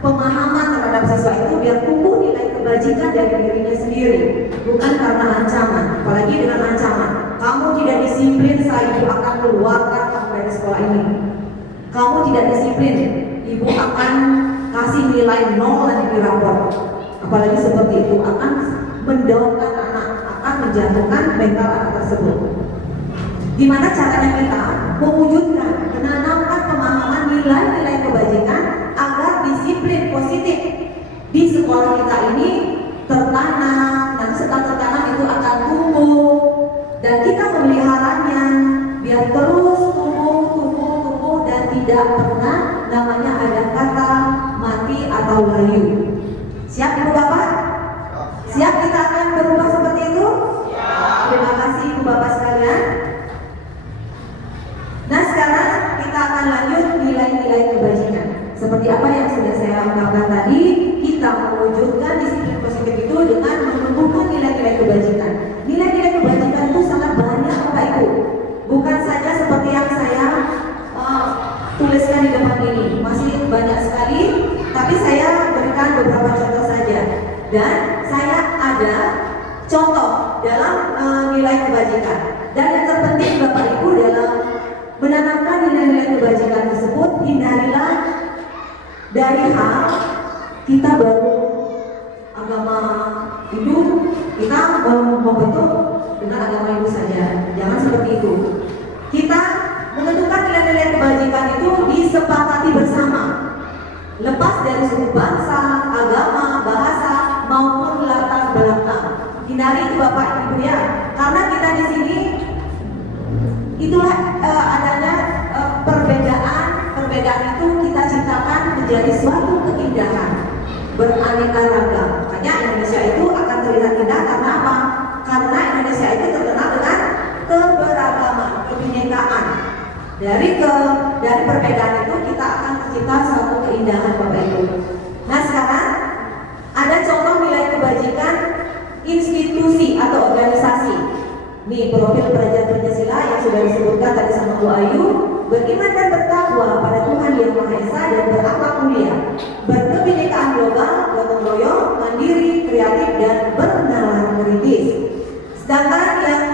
pemahaman terhadap siswa itu biar tumbuh nilai kebajikan dari dirinya sendiri, bukan karena ancaman. Apalagi dengan ancaman, kamu tidak disiplin, saya ibu akan keluarkan kamu dari sekolah ini. Kamu tidak disiplin, ibu akan kasih nilai 0 nanti di rapor. Apalagi seperti itu akan mendaunkan anak, akan menjatuhkan mental anak tersebut. Gimana caranya kita mewujudkan, menanamkan pemahaman nilai-nilai kebajikan agar disiplin positif di sekolah kita ini tertanam. Nanti setelah tertanam itu akan tumbuh dan kita memeliharanya biar terus tumbuh dan tidak pernah namanya ada kata mati atau layu. Siap Ibu Bapak? Siap kita akan berubah seperti itu? Terima kasih Ibu Bapak sekalian. Nah sekarang kita akan lanjut nilai-nilai kebajikan. Seperti apa yang sudah saya ungkapkan tadi, kita mewujudkan disiplin positif itu dengan menumbuhkan nilai-nilai kebajikan. Nilai-nilai kebajikan itu sangat banyak Bapak Ibu. Bukan saja seperti yang saya tuliskan di depan ini, masih banyak sekali. Tapi saya berikan beberapa contoh saja. Dan saya ada contoh dalam nilai kebajikan. Dan yang terpenting Bapak Ibu dalam menanamkan nilai-nilai kebajikan tersebut, hindarilah dari hal kita baru agama hidup, kita membentuk dengan agama itu saja. Jangan seperti itu. Kita menentukan nilai-nilai kebajikan itu disepakati bersama, lepas dari suku bangsa, agama, bahasa maupun latar belakang. Hindari itu Bapak Ibu ya, karena kita di sini itulah adanya perbedaan itu kita ciptakan menjadi suatu keindahan beraneka ragam. Makanya Indonesia itu akan terlihat indah karena apa? Karena Indonesia itu terkenal dengan keberagaman, kebinekaan. Dari perbedaan itu kita akan tercipta suatu keindahan Bapak Ibu. Nah sekarang ada contoh nilai kebajikan institusi atau organisasi. Nih profil pelajar Pancasila yang sudah disebutkan tadi sama Bu Ayu, beriman dan bertakwa pada Tuhan Yang Maha Esa dan berakhlak mulia, berkebinekaan global, gotong royong, mandiri, kreatif dan bernalar kritis. Sedangkan yang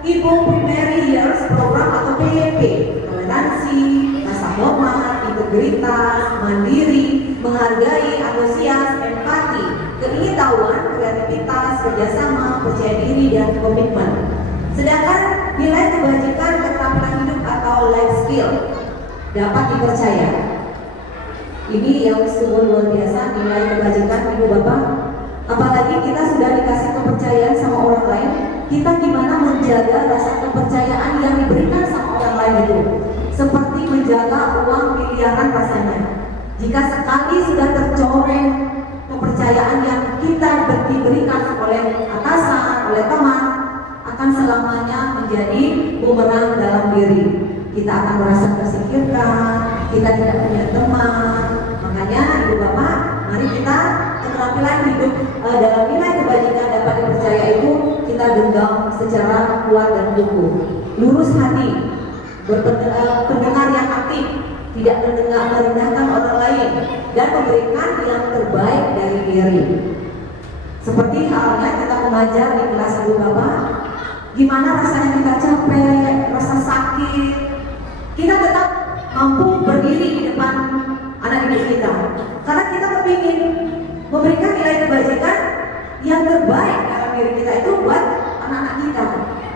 Ibu Primary Years Program atau PYP, toleransi, rasa hormat, integritas, mandiri, menghargai, antusias, empati, keingintahuan, kreativitas, kerjasama, percaya diri dan komitmen. Sedangkan nilai kebajikan keterampilan hidup atau life skill dapat dipercaya. Ini yang sungguh luar biasa nilai kebajikan Ibu Bapak. Apalagi kita sudah dikasih kepercayaan sama orang lain, kita gimana menjaga rasa kepercayaan yang diberikan sama orang lain itu, seperti menjaga uang miliaran rasanya. Jika sekali sudah tercoreng kepercayaan yang kita diberikan oleh atasan, oleh teman, akan selamanya menjadi bumerang dalam diri. Kita akan merasa tersingkirkan, kita tidak punya teman. Makanya Ibu Bapak, mari kita keterampilan hidup dalam nilai kebajikan dapat dipercaya itu kita genggam secara kuat dan teguh. Lurus hati, pendengar yang aktif, tidak mendengar merendahkan orang lain, dan memberikan yang terbaik dari diri. Seperti halnya kita mengajar di kelas Ibu Bapak, gimana rasanya kita capek, rasa sakit, kita tetap mampu berdiri di depan anak didik kita, karena kita ingin memberikan nilai kebajikan yang terbaik dalam diri kita itu buat anak-anak kita.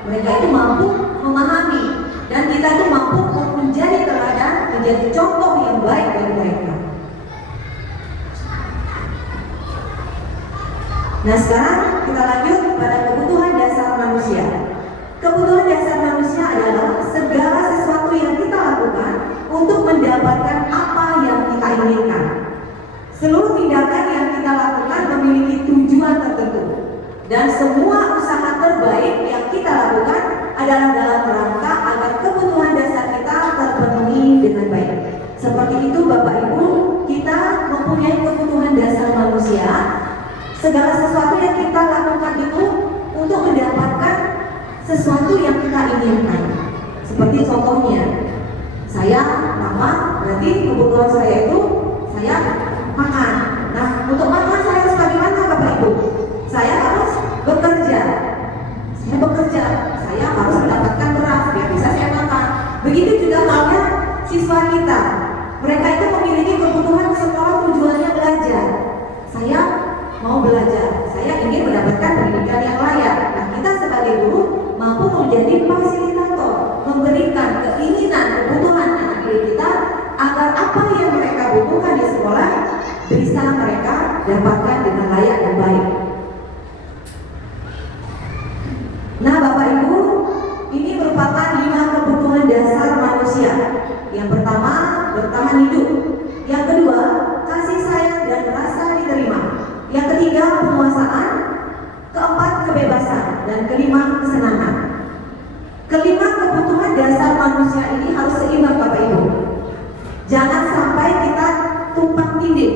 Mereka itu mampu memahami dan kita itu mampu menjadi teladan, menjadi contoh yang baik bagi mereka. Nah sekarang kita lanjut pada kebutuhan dasar manusia. Kebutuhan dasar manusia adalah segala sesuatu yang kita lakukan untuk mendapatkan apa yang kita inginkan. Seluruh tindakan yang kita lakukan memiliki tujuan tertentu, dan semua usaha terbaik yang kita lakukan adalah dalam rangka agar kebutuhan dasar Seperti itu Bapak Ibu, kita mempunyai kebutuhan dasar manusia. Segala sesuatu yang kita lakukan itu untuk mendapatkan sesuatu yang kita inginkan. Seperti contohnya, saya makan, berarti kebutuhan saya itu saya makan. Nah, untuk makan saya harus bagaimana Bapak Ibu? Saya harus bekerja. Saya harus mendapatkan beras biar bisa saya makan. Begitu juga halnya siswa kita. Mereka itu memiliki kebutuhan ke sekolah, tujuannya belajar. Saya mau belajar, saya ingin mendapatkan pendidikan yang layak. Nah, kita sebagai guru mampu menjadi fasilitator, memberikan keinginan, kebutuhan anak didik kita agar apa yang mereka butuhkan di sekolah bisa mereka dapatkan dengan layak dan baik. Nah, Bapak Ibu, ini merupakan 5 kebutuhan dasar manusia. Yang pertama, bertahan hidup. Yang kedua, kasih sayang dan rasa diterima. Yang ketiga, penguasaan. Keempat, kebebasan. Dan kelima, kesenangan. Kelima kebutuhan dasar manusia ini harus seimbang Bapak Ibu. Jangan sampai kita tumpang tindih.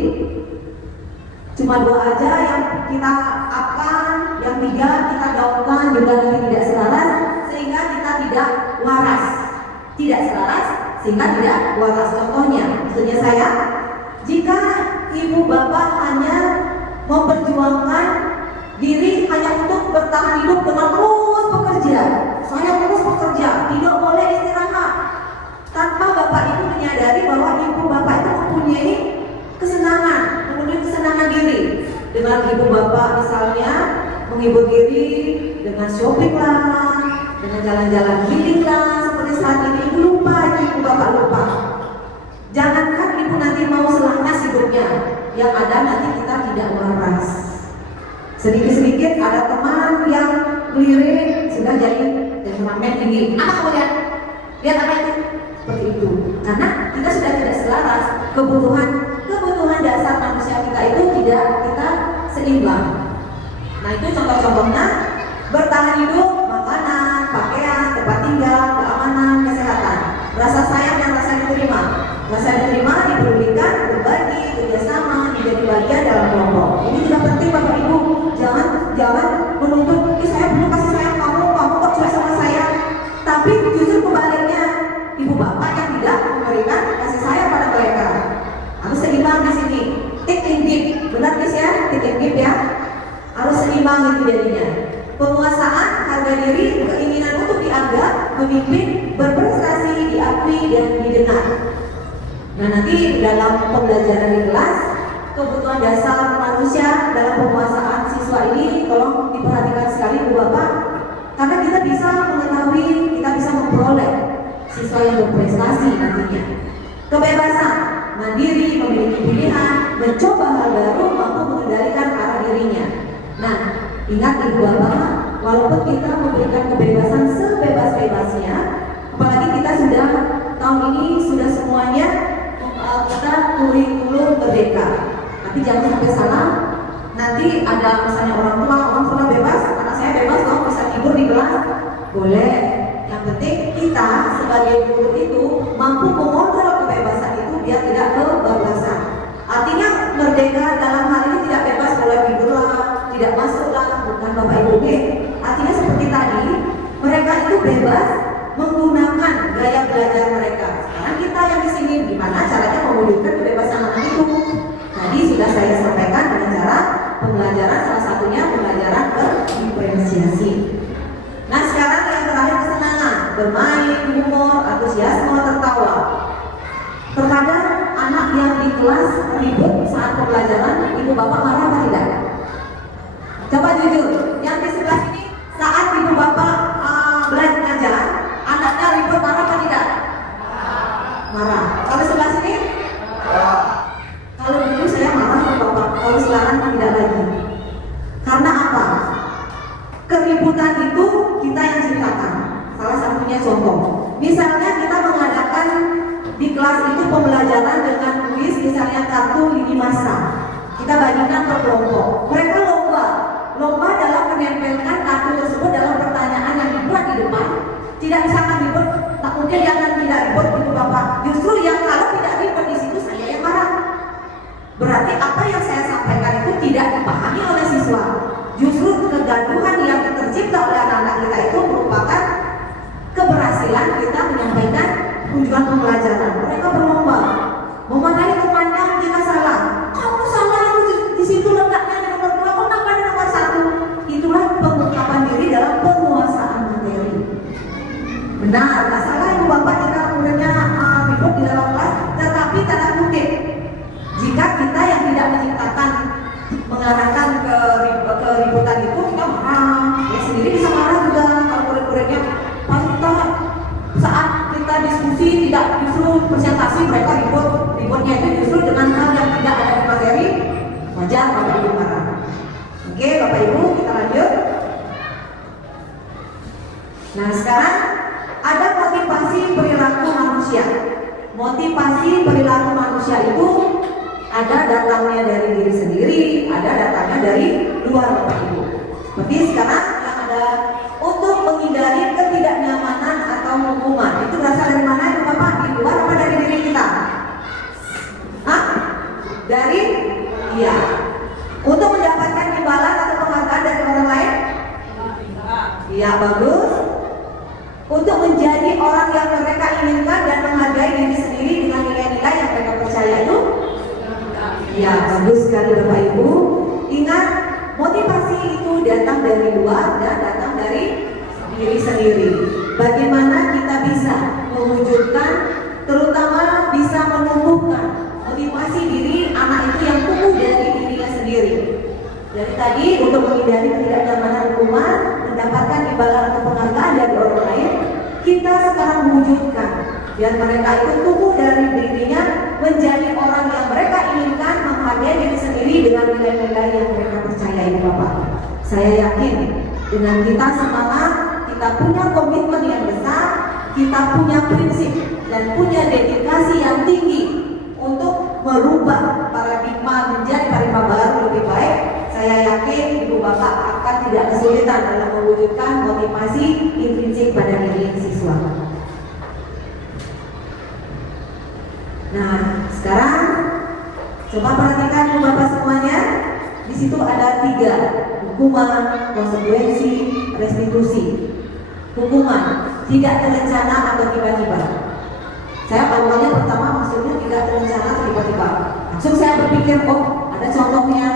Cuma 2 aja yang kita akan, yang 3 kita gaungkan juga nanti tidak selaras, sehingga kita tidak waras. Tidak selaras sehingga tidak waras. Contohnya, maksudnya saya, jika ibu bapak hanya memperjuangkan diri hanya untuk bertahan hidup dengan terus bekerja, saya terus bekerja, tidak boleh istirahat, tanpa bapak ibu menyadari bahwa ibu bapak itu mempunyai kesenangan, mempunyai kesenangan diri. Dengan ibu bapak misalnya menghibur diri dengan shopping lah, dengan jalan-jalan healing lah, seperti saat ini ibu lupa, ibu bapak lupa. Jangankan ibu nanti mau selaras hidupnya, yang ada nanti kita tidak waras. Sedikit-sedikit ada teman yang lirik sudah jadi temperamen tinggi. Apa kamu lihat? Lihat apa itu? Seperti itu. Karena kita sudah tidak selaras, kebutuhan dasar manusia kita itu tidak kita seimbang. Nah, itu contoh-contohnya bertahan hidup, makanan, pakaian, tempat tinggal, keamanan, kesehatan, rasa sayang dan rasa diterima. Rasa diterima dipedulikan, berbagi, kerjasama, menjadi bagian dalam kelompok. Ini juga penting Bapak Ibu. Jangan menuntut, saya belum kasih sayang kamu kok cuek sama saya. Tapi justru kebaliknya, ibu bapak yang tidak memberikan kasih sayang pada mereka. Harus seimbang di sini. Take and give, benar guys ya? Take and give ya. Harus seimbang itu jadinya. Penguasaan, harga diri, keinginan untuk dianggap, memimpin, berprestasi, diakui dan didengar. Nah, nanti dalam pembelajaran di kelas, kebutuhan dasar manusia dalam penguasaan siswa ini tolong diperhatikan sekali Bu Bapak, karena kita bisa mengetahui, kita bisa memperoleh siswa yang berprestasi nantinya. Kebebasan, mandiri, memiliki pilihan, mencoba hal baru, mampu mengendalikan arah dirinya. Nah, ingat Ibu Bapak, walaupun kita memberikan kebebasan sebebas-bebasnya, apalagi kita sudah tahun ini sudah semuanya kita kurikulum merdeka. Tapi jangan sampai salah. Nanti ada misalnya orang tua bebas, anak saya bebas dong bisa tidur di kelas, boleh. Yang penting kita sebagai guru itu mampu mengontrol kebebasan itu biar tidak kebablasan. Artinya merdeka dalam hal ini tidak bebas boleh tidurlah, tidak masuklah, bukan Bapak Ibu. Artinya seperti tadi, mereka itu bebas menggunakan gaya belajar mereka. Sekarang kita yang di sini gimana caranya mewujudkan kebebasan anak itu? Tadi sudah saya sampaikan dengan cara pembelajaran, salah satunya pembelajaran berdiferensiasi. Nah, sekarang yang terakhir kesenangan, bermain, humor, antusiasme, tertawa. Terkadang anak yang di kelas ribut saat pembelajaran, ibu bapak marah apa tidak? Coba jujur, yang di sebelah sini saat ibu bapak belajar, anaknya ribut marah apa tidak? Marah. Kalau sebelah sini? Kalau dulu saya marah ke bapak, kalau sekarang tidak lagi. Karena apa? Keributan itu kita yang ciptakan. Salah satunya contoh, misalnya kita mengadakan di kelas itu pembelajaran dengan kuis, misalnya kartu lini masa. Kita bagikan per kelompok. Mereka lomba dalam menempelkan kartu tersebut dalam pertanyaan yang dibuat di depan. Tidak bisa ribut, tak mungkin jangan tidak ribut ibu bapak. Justru yang kalau tidak ribut Berarti apa yang saya sampaikan itu tidak dipahami oleh siswa. Justru kegaduhan yang tercipta oleh anak-anak kita itu merupakan keberhasilan kita menyampaikan tujuan pembelajaran. Mereka berlomba memanai kemana kita salah. Kamu salah, di situ letaknya di nomor 2, kenapa di nomor 1? Itulah pengungkapan diri dalam penguasaan materi. Benar, nggak salah ibu bapak jika muridnya ribut di dalam kelas, tetapi tanda kutip, jika kita yang tidak menciptakan mengarahkan ke keributan itu, kita marah, ya sendiri bisa marah juga kalau murid-muridnya pas kita saat kita diskusi tidak justru presentasi mereka ributnya itu justru dengan hal yang tidak ada di materi, wajar Bapak Ibu marah. Oke Bapak Ibu, kita lanjut. Nah sekarang ada motivasi perilaku manusia. Motivasi perilaku manusia itu ada datangnya dari diri sendiri, ada datangnya dari luar Bapak Ibu. Seperti sekarang yang ada untuk menghindari ketidaknyamanan atau hukuman. Itu berasal dari mana itu Bapak? Di luar apa dari diri kita? Hah? Dari? Iya. Untuk mendapatkan imbalan atau penghargaan dari orang lain? Iya, bagus. Untuk menjadi orang yang mereka inginkan dan menghargai diri sendiri dengan nilai-nilai yang mereka percaya itu? Ya, bagus sekali Bapak Ibu. Ingat, motivasi itu datang dari luar dan datang dari diri sendiri. Bagaimana kita bisa mewujudkan, terutama bisa menumbuhkan motivasi diri anak itu yang tumbuh dari dirinya sendiri. Jadi tadi untuk menghindari ketidaknyamanan hukuman, mendapatkan imbalan atau penghargaan dari orang lain, kita sekarang wujudkan biar mereka itu tumbuh dari dirinya menjadi orang yang mereka inginkan, menghargai diri sendiri dengan nilai-nilai yang mereka percaya ini Bapak. Saya yakin dengan kita semangat, kita punya komitmen yang besar, kita punya prinsip dan punya dedikasi yang tinggi untuk merubah paradigma menjadi paradigma baru lebih baik. Saya yakin Ibu Bapak akan tidak kesulitan dalam mewujudkan motivasi intrinsik pada diri siswa. Nah, sekarang coba perhatikan Ibu Bapak semuanya. Di situ ada 3: hukuman, konsekuensi, restitusi. Hukuman tidak terencana atau tiba-tiba. Saya awalnya pertama maksudnya tidak terencana atau tiba-tiba. Langsung saya berpikir, oh ada contohnya.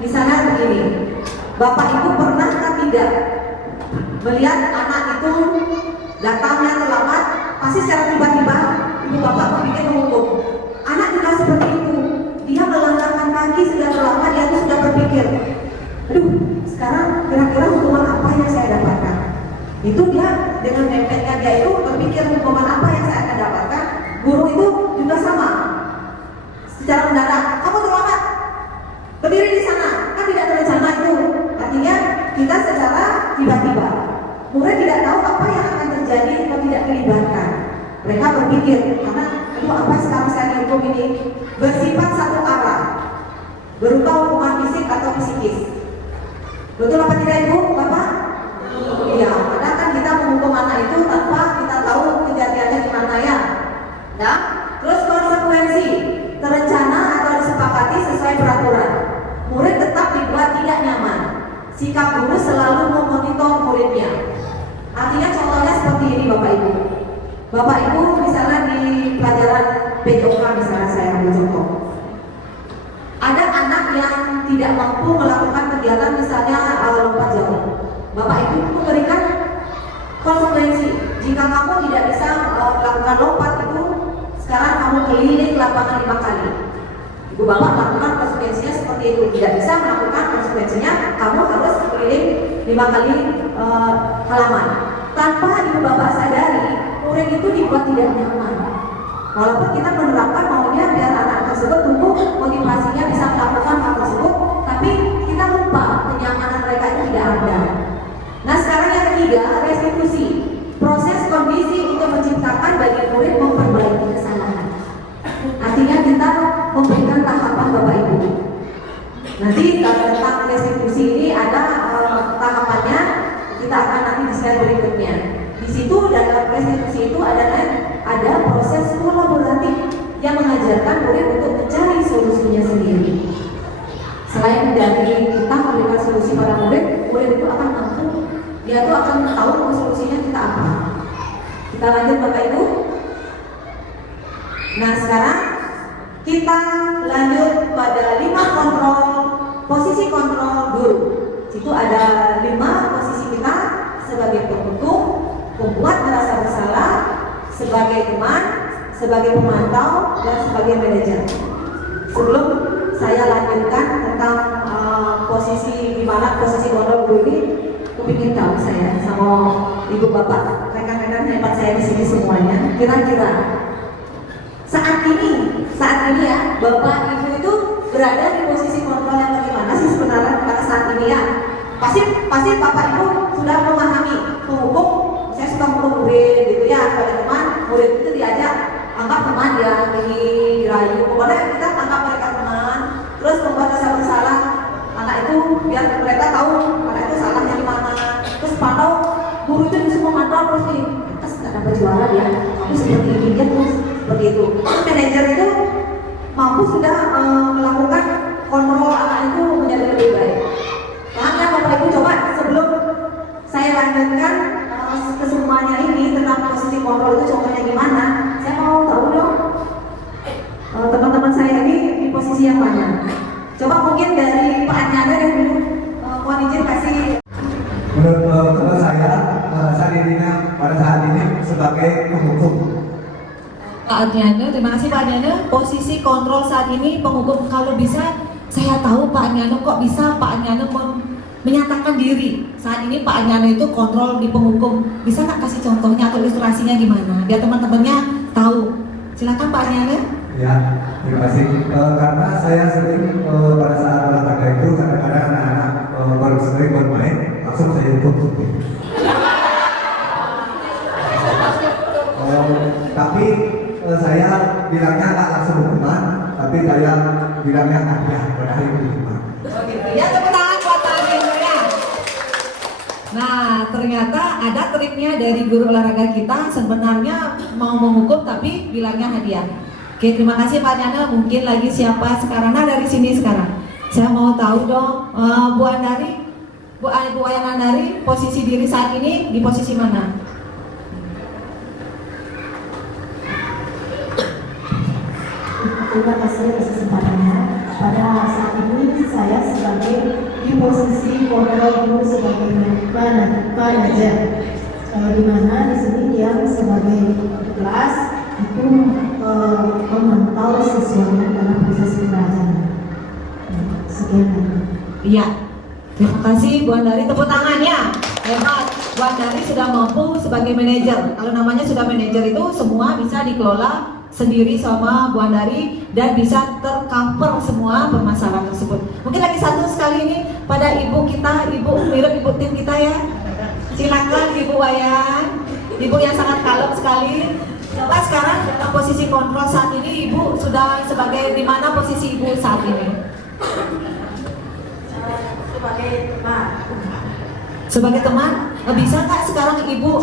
Misalnya begini, Bapak Ibu pernahkah tidak melihat anak itu datangnya terlambat, pasti secara tiba-tiba Ibu Bapak berpikir menghukum. Anak tidak seperti itu. Dia melangkahkan kaki sudah terlambat, dia tuh sudah berpikir, aduh, sekarang kira-kira hukuman apa yang saya dapatkan? Itu dia dengan nepeknya dia itu berpikir hukuman apa yang saya akan dapatkan. Guru itu juga sama. Secara mendadak, kamu terlambat, berdiri di sana, kan tidak terencana itu. Artinya kita secara tiba-tiba. Murid tidak tahu apa yang akan terjadi kalau tidak dilibatkan. Mereka berpikir, karena aduh apa sekarang saya dihukum ini, bersifat satu arah, berupa hukuman fisik atau psikis. Betul apa tidak Ibu, Bapak? Iya, kadang kan kita menghukum anak itu tanpa kita tahu kejadiannya gimana ya. Nah, terus konsekuensi terencana atau disepakati sesuai peraturan. Murid tetap dibuat tidak nyaman. Sikap guru selalu memonitor muridnya. Artinya contohnya seperti ini Bapak Ibu. Bapak Ibu misalnya di pelajaran PJOK misalnya saya ambil contoh. Ada anak yang tidak mampu melakukan kegiatan misalnya lompat jauh. Bapak Ibu memberikan konsekuensi. Jika kamu tidak bisa melakukan lompat itu, sekarang kamu keliling lapangan 5 kali. Ibu Bapak melakukan konsekuensinya seperti itu. Tidak bisa melakukan konsekuensinya, kamu harus keliling 5 kali halaman. Tanpa Ibu Bapak sadari, murid itu dibuat tidak nyaman. Walaupun kita menerapkan maunya biar anak tersebut tumbuh motivasinya bisa melakukan hal tersebut, tapi kita lupa kenyamanan mereka itu tidak ada. Nah sekarang yang ketiga, restitusi. Proses kondisi untuk menciptakan bagi murid memperbaiki kesalahan. Artinya kita memberikan tahapan Bapak Ibu. Nanti tentang restitusi ini ada tahapannya, kita akan nanti di slide berikutnya. Di situ dalam restitusi itu ada proses kolaboratif yang mengajarkan murid untuk mencari solusinya sendiri. apa? Kita lanjut Bapak Ibu. Nah sekarang kita lanjut pada 5 kontrol, posisi kontrol guru. Situ ada 5 posisi kita sebagai penghukum, pembuat merasa bersalah, sebagai teman, sebagai pemantau, dan sebagai manajer. Sebelum saya lanjutkan tentang posisi di mana posisi kontrol guru ini, aku ingin tahu saya sama ibu bapak, rekan-rekan hebat saya di sini semuanya, kira-kira saat ini ya, bapak ibu itu berada di posisi kontrol yang bagaimana sih sebenarnya pada saat ini ya? Pasti bapak ibu sudah memahami penghukum, saya suka menghukum murid gitu ya, pada teman, murid itu diajak anggap teman ya, dirayu, pokoknya kita anggap mereka teman, terus membuat rasa bersalah anak itu biar mereka tahu anak itu salahnya di mana, terus pantau guru itu disuruh memantau terus nih, terus nggak dapat juara dia, aku seperti ini dia terus seperti itu. Terus manajer itu mampu sudah melakukan kontrol anak itu menjadi lebih baik. Makanya Bapak Ibu coba sebelum saya lanjutkan kesemuanya ini tentang posisi kontrol itu contohnya gimana, saya mau tahu dong teman-teman saya ini di posisi yang mana. Coba mungkin dari Pak Anyada yang dulu mohon izin kasih. Menurut teman saya pada saat ini sebagai penghukum. Pak Adriano, terima kasih Pak Adriano. Posisi kontrol saat ini penghukum, kalau bisa saya tahu Pak Adriano kok bisa Pak Adriano menyatakan diri saat ini Pak Adriano itu kontrol di penghukum. Bisa nggak kasih contohnya atau ilustrasinya gimana biar teman-temannya tahu? Silakan Pak Adriano. Ya, terima kasih. Karena saya sering pada saat olahraga itu kadang-kadang anak-anak baru sering bermain langsung saya hukum. Tapi saya bilangnya nggak langsung hukuman, tapi saya bilangnya hadiah pada hari hukuman. Ya, tepuk tangan buat Adriano ya. Nah, ternyata ada triknya dari guru olahraga kita, sebenarnya mau menghukum tapi bilangnya hadiah. Oke, terima kasih Pak Adriano. Mungkin lagi siapa sekarang? Nah, dari sini sekarang. Saya mau tahu dong, Bu Andari, Bu Ayang Andari, posisi diri saat ini di posisi mana? Terima kasih atas kesempatannya. Pada saat ini saya sebagai di posisi kontrol guru sebagai manajer, di mana di sini dia sebagai kelas itu memantau siswanya dalam proses pembelajaran. Sekian. Iya. Terima kasih Bu Andari, tepuk tangan ya. Hebat. Bu Andari sudah mampu sebagai manajer. Kalau namanya sudah manajer itu semua bisa dikelola sendiri sama Bu Andari dan bisa tercover semua permasalahan tersebut. Mungkin lagi satu sekali ini pada ibu kita, ibu mirip ibu tim kita ya. Silakan Ibu Wayan, ibu yang sangat kalem sekali. Coba sekarang dalam posisi kontrol saat ini ibu sudah sebagai di mana posisi ibu saat ini? Sebagai teman. Sebagai teman, bisa nggak sekarang ibu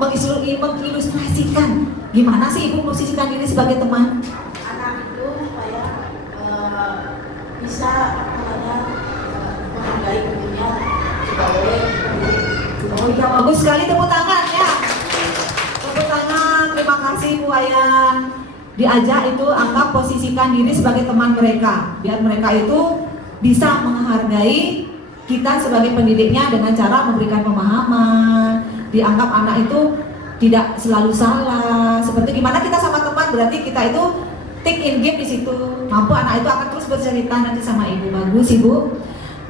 mengilustrasikan gimana sih ibu posisikan diri sebagai teman? Anak itu supaya bisa menghargai gurunya sebagai Oh iya, bagus sekali, tepuk tangan ya. Tepuk tangan, terima kasih Bu Wayan. Diajak itu anggap posisikan diri sebagai teman mereka, biar mereka itu bisa menghargai kita sebagai pendidiknya dengan cara memberikan pemahaman. Dianggap anak itu tidak selalu salah. Seperti gimana kita sama teman, berarti kita itu take in game di situ. Mampu anak itu akan terus bercerita nanti sama ibu. Bagus ibu.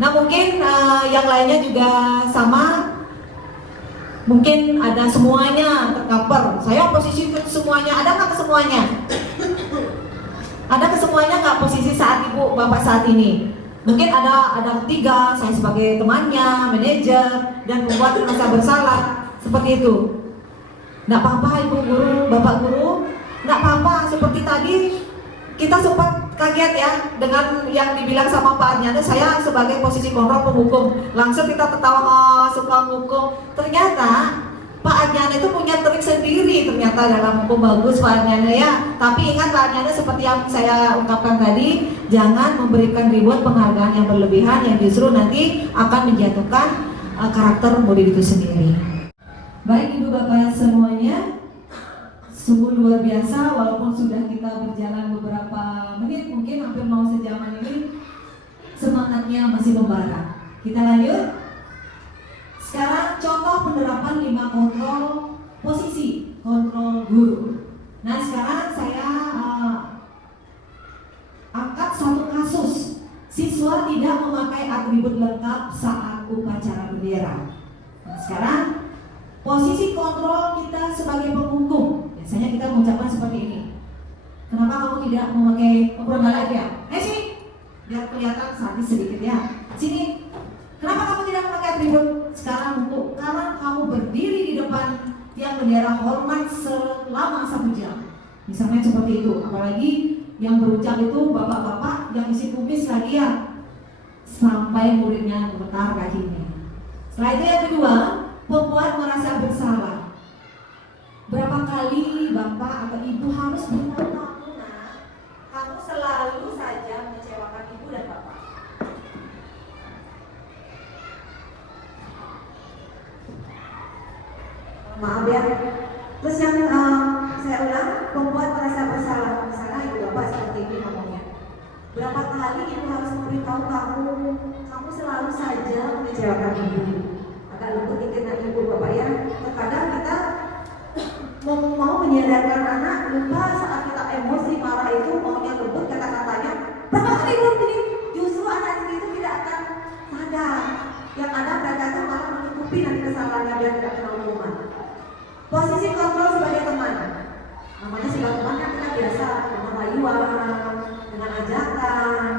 Nah mungkin yang lainnya juga sama. Mungkin ada semuanya tercover. Saya posisi ke semuanya. Ada nggak ke semuanya? Ada ke semuanya nggak posisi saat ibu bapak saat ini? Mungkin ada tiga, saya sebagai temannya, manajer, dan membuat merasa bersalah, seperti itu. Nggak apa-apa ibu guru, bapak guru, nggak apa-apa. Seperti tadi kita sempat kaget ya dengan yang dibilang sama Pak Arnyana, saya sebagai posisi kontrol penghukum. Langsung kita tertawa, suka menghukum. Ternyata Pak Arnyana itu punya trik sendiri ternyata dalam hukum. Bagus Pak Arnyana ya. Tapi ingat Pak Arnyana, seperti yang saya ungkapkan tadi, jangan memberikan reward penghargaan yang berlebihan yang justru nanti akan menjatuhkan karakter murid itu sendiri. Baik Ibu Bapak semuanya, sungguh luar biasa walaupun sudah kita berjalan beberapa menit, mungkin hampir mau sejaman ini, semangatnya masih membara. Kita lanjut. Sekarang contoh penerapan 5 kontrol posisi, kontrol guru. Nah sekarang saya angkat satu kasus, siswa tidak memakai atribut lengkap saat upacara bendera. Nah, sekarang posisi kontrol kita sebagai penghukum, biasanya kita mengucapkan seperti ini. Kenapa kamu tidak memakai ukuran lagi ya? Sini, biar kelihatan sadis sedikit ya. Sini. Kenapa kamu tidak memakai atribut? Sekarang untuk karena kamu berdiri di depan tiang bendera hormat selama 1 jam. Misalnya seperti itu. Apalagi yang berucap itu bapak-bapak yang isi kumis lagi ya, sampai muridnya gemetar kakinya. Setelah itu yang kedua, membuat merasa bersalah. Berapa kali bapak atau ibu harus beritahu kamu, nah, kamu selalu saja mengecewakan ibu dan bapak. Maaf ya. Terus yang saya ulang, membuat merasa bersalah. Misalnya ibu bapak seperti ini ngomongnya. Berapa kali ibu harus memberitahu kamu selalu saja mengecewakan ibu. Agak lembut dikit ibu bapak ya. Terkadang kita mau menyadarkan anak, lupa saat kita emosi marah itu maunya lembut kata-katanya. Berapa kali ibu begini? Justru anak itu tidak akan sadar. Yang ada mereka itu malah menutupi nanti kesalahannya biar tidak kena hukuman. Posisi kontrol sebagai teman. Namanya sebagai teman kan kita biasa dengan rayuan, dengan ajakan.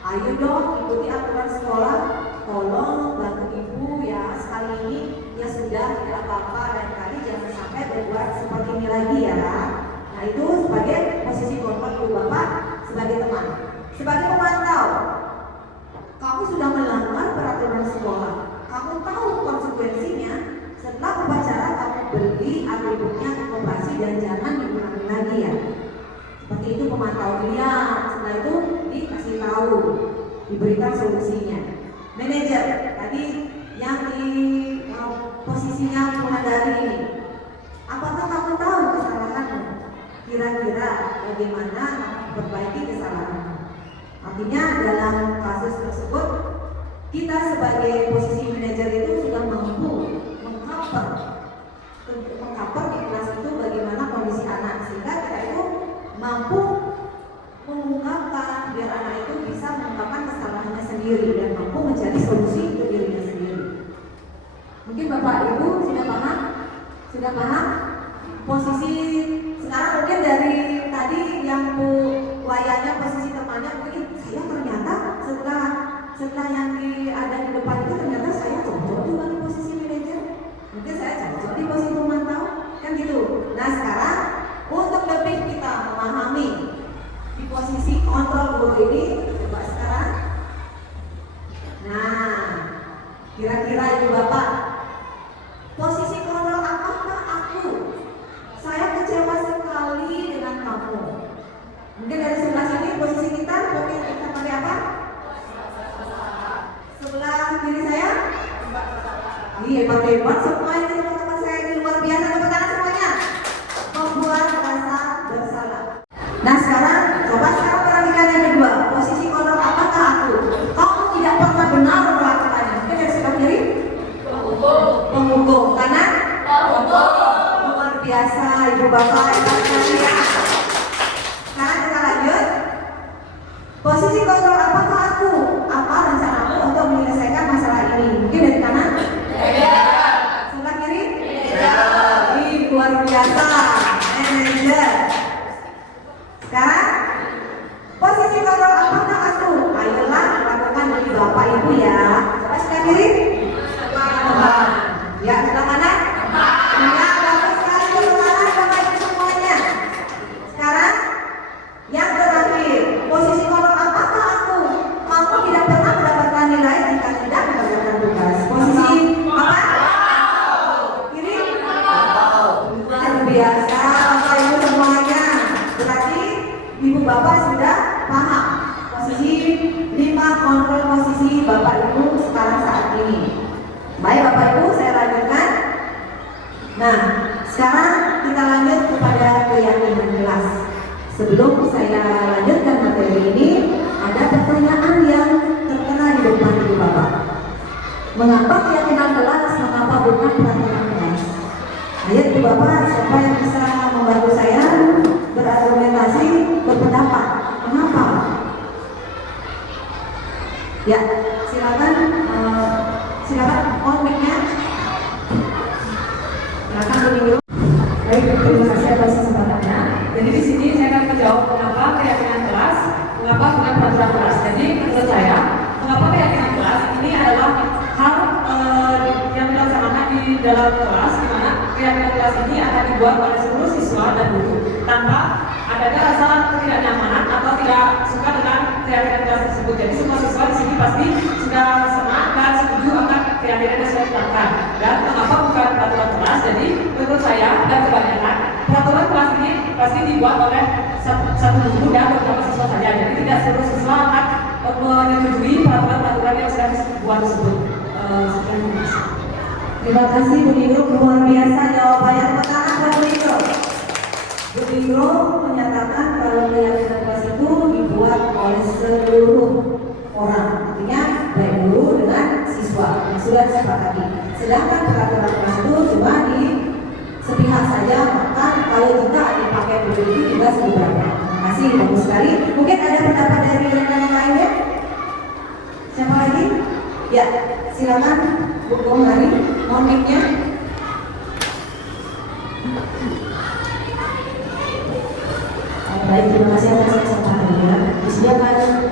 Ayo dong ikuti aturan sekolah. Tolong bantu ibu ya, sekali ini ya sudah tidak apa-apa, dan kali jangan sampai berbuat seperti ini lagi ya. Nah itu sebagai posisi kontrol ibu bapak sebagai teman. Sebagai pemantau, kamu sudah melanggar peraturan sekolah. Kamu tahu konsekuensinya. Setelah upacara kamu beli atributnya ke koperasi dan jangan diulangi lagi ya. Seperti itu pemantau lihat. Setelah itu dikasih tahu, diberikan solusinya. Manajer tadi yang di posisinya menghadiri ini, apakah kamu tahu kesalahanmu? Kira-kira bagaimana memperbaiki kesalahanmu? Artinya dalam kasus tersebut kita sebagai posisi manajer itu sudah mampu mengcover di kelas itu bagaimana kondisi anak, sehingga kita itu mampu mengungkapkan biar anak itu bisa mengungkapkan kesalahannya sendiri dan mampu mencari solusi untuk dirinya sendiri. Mungkin bapak ibu sudah paham? Sudah paham? Posisi sekarang mungkin dari tadi yang bu wayanya posisi temannya mungkin saya ternyata setelah yang ada di depan itu ternyata saya cocok juga di posisi manajer. Mungkin saya cocok di posisi pemantau, kan gitu. Nah sekarang untuk lebih kita memahami di posisi kontrol guru ini, coba sekarang. Nah, kira-kira ibu bapak, posisi kontrol apakah aku? Saya kecewa sekali dengan kamu. Mungkin dari sebelah sini posisi kita, mungkin kita pakai apa? Sebelah kiri saya? Iya, hebat-hebat semuanya teman-teman saya ini, luar biasa. Tepuk tangan semuanya. Membuat merasa bersalah. Nah sekarang, coba sekarang perhatikan yang kedua. Posisi kontrol apakah aku? Kamu tidak pernah benar melakukannya. Mungkin dari sebelah kiri? Penghukum. Kanan? Luar biasa, ibu bapak, hebat sekali ya. Sekarang kita lanjut. Posisi kontrol apakah aku? Apa rencanamu untuk menyelesaikan masalah ini? Mungkin dari kanan? Sebelah kiri? Luar biasa, manajer. Sekarang posisi kontrol apakah aku? Ayolah lakukan bagi bapak ibu ya. Coba sebelah kiri? Ya, sebelah kanan? Ya, bagus sekali teman-teman bapak ibu semuanya. Sekarang yang terakhir, posisi kontrol apakah aku? Kamu tidak pernah mendapatkan nilai jika tidak mengerjakan tugas. Posisi apa? Kiri? Luar biasa bapak ibu semuanya. Berarti ibu bapak sudah paham posisi 5 kontrol posisi bapak ibu sekarang saat ini. Baik bapak ibu, saya lanjutkan. Nah, sekarang kita lanjut kepada keyakinan kelas. Sebelum saya lanjutkan materi ini, ada pertanyaan yang terkena di depan Ibu Bapak. Mengapa keyakinan kelas? Mengapa bukan peraturan kelas? Ayo Ibu Bapak, siapa yang bisa membantu saya berargumentasi, berpendapat? Mengapa? Ya, silakan. Silakan on mic-nya. Silakan dulu. Baik, terima kasih atas kesempatannya. Jadi di sini saya akan menjawab mengapa keyakinan kelas, mengapa bukan peraturan kelas. Jadi menurut saya, mengapa keyakinan kelas ini adalah hal yang dilaksanakan di dalam kelas, di mana keyakinan kelas ini akan dibuat oleh seluruh siswa dan guru tanpa adanya rasa ketidaknyamanan atau tidak suka dengan keyakinan kelas tersebut. Jadi semua siswa di sini pasti sudah senang dan setuju akan keyakinan yang sudah ditetapkan. Dan mengapa bukan peraturan kelas? Jadi menurut saya dan kebanyakan peraturan kelas ini pasti dibuat oleh satu guru dan beberapa siswa saja. Jadi tidak seluruh siswa akan menyetujui peraturan-peraturan yang sudah dibuat tersebut. Terima kasih Bu Ningro, luar biasa jawabannya. Tepuk tangan buat Bu Ningro. Bu Ningro menyatakan kalau keyakinan kelas itu dibuat oleh seluruh orang, artinya baik guru dengan siswa yang sudah disepakati. Sedangkan peraturan kelas itu cuma di sepihak saja, maka kalau jika dipakai begitu juga sebenarnya. Terima kasih, bagus sekali. Mungkin ada pendapat dari rekan yang lainnya? Siapa lagi? Ya, silakan Bu Gomari, mohon mic-nya. Baik, terima kasih atas kesempatannya. Di sini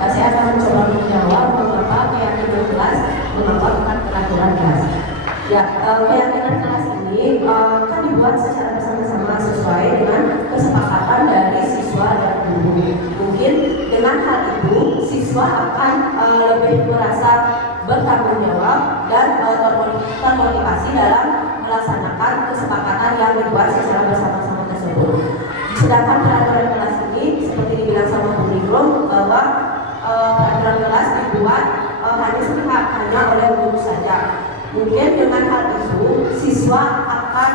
saya akan mencoba menjawab mengapa keyakinan kelas, mengapa bukan peraturan kelas. Ya, keyakinan kelas ini kan dibuat secara bersama-sama sesuai dengan kesepakatan dari siswa dan guru. Mungkin dengan hal itu siswa akan lebih merasa bertanggung jawab dan termotivasi dalam melaksanakan kesepakatan yang dibuat secara bersama-sama tersebut. Sedangkan peraturan kelas ini seperti dibilang sama Bu Ningro bahwa peraturan kelas dibuat hanya sepihak, hanya oleh guru saja. Mungkin dengan hal itu siswa akan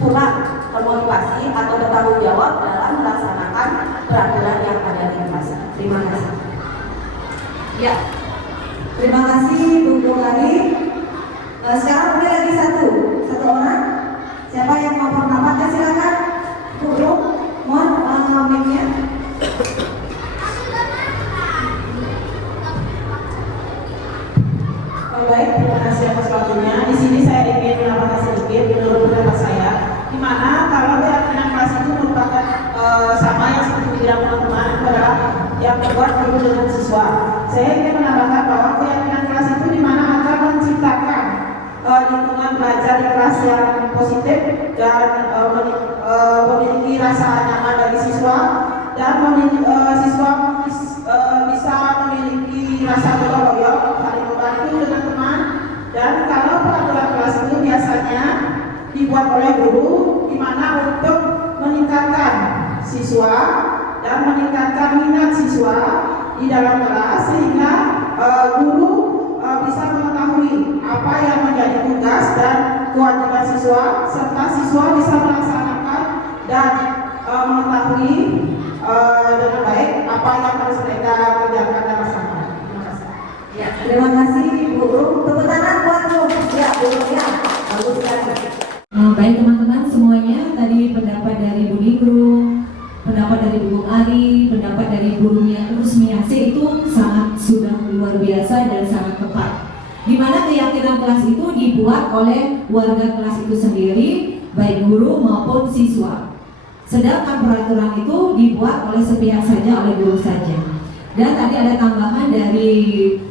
kurang termotivasi atau bertanggung jawab dalam melaksanakan peraturan yang ada di kelas. Terima kasih. Ya, terima kasih Bu Gomari. Sekarang mungkin lagi satu orang. Siapa yang mau berpendapat? Silakan. Bu Guru, mohon mic-nya. Baik, terima kasih atas waktunya. Di sini saya ingin menambahkan sedikit menurut pendapat saya, di mana kalau keyakinan kelas itu merupakan sama yang seperti dibilang teman-teman, itu adalah yang membuat guru dengan siswa. Saya ingin menambahkan bahwa keyakinan kelas itu di mana akan menciptakan lingkungan belajar di kelas yang positif dan memiliki rasa nyaman bagi siswa dan siswa bisa memiliki rasa gotong royong, saling membantu dengan teman. Dan kalau peraturan kelas itu biasanya dibuat oleh guru, di mana untuk meningkatkan siswa dan meningkatkan minat siswa di dalam kelas sehingga guru bisa mengetahui apa yang menjadi tugas dan kewajiban siswa serta siswa bisa melaksanakan dan mengetahui dengan baik apa yang harus mereka kerjakan dan laksanakan. Terima kasih. Ya, terima kasih Bu Guru. Tepuk tangan buat Bu. Ya, Bu ya. Bagus sekali. Baik teman-teman semuanya, tadi pendapat dari Bu Ningro, pendapat dari Bu Ari, pendapat dari gurunya Rusmiasi itu sangat sudah luar biasa dan sangat tepat. Di mana keyakinan kelas itu dibuat oleh warga kelas itu sendiri, baik guru maupun siswa. Sedangkan peraturan itu dibuat oleh sepihak saja, oleh guru saja. Dan tadi ada tambahan dari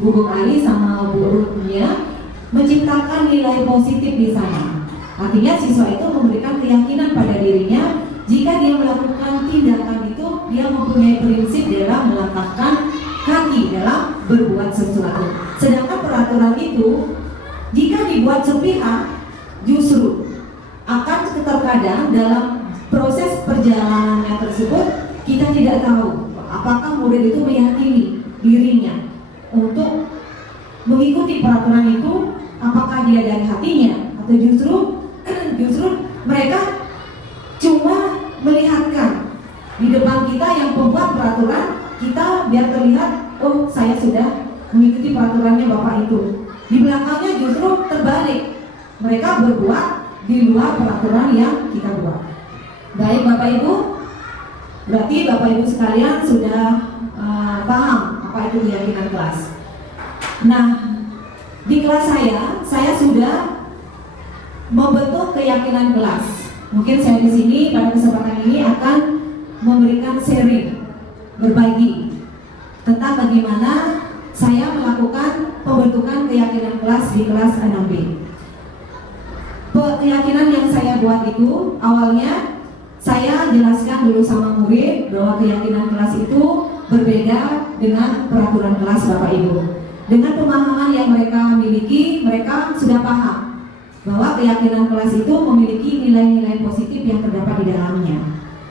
Bu Ari sama Bu Ruthnya menciptakan nilai positif di sana. Artinya siswa itu memberikan keyakinan pada dirinya jika dia melakukan tindakan itu, dia mempunyai prinsip dalam melangkahkan kaki dalam berbuat sesuatu. Sedangkan peraturan itu jika dibuat sepihak justru akan terkadang dalam proses perjalanannya tersebut kita tidak tahu apakah murid itu meyakini dirinya untuk mengikuti peraturan itu, apakah dia dari hatinya atau justru Di depan kita yang pembuat peraturan, kita biar terlihat, oh saya sudah mengikuti peraturannya Bapak itu. Di belakangnya justru terbalik, mereka berbuat di luar peraturan yang kita buat. Baik Bapak Ibu, berarti Bapak Ibu sekalian sudah paham apa itu keyakinan kelas. Nah, di kelas saya sudah membentuk keyakinan kelas. Mungkin saya di sini pada kesempatan ini akan memberikan sharing, berbagi tentang bagaimana saya melakukan pembentukan keyakinan kelas di kelas 6B. Keyakinan yang saya buat itu awalnya saya jelaskan dulu sama murid bahwa keyakinan kelas itu berbeda dengan peraturan kelas Bapak Ibu. Dengan pemahaman yang mereka miliki, mereka sudah paham bahwa keyakinan kelas itu memiliki nilai-nilai positif yang terdapat di dalamnya.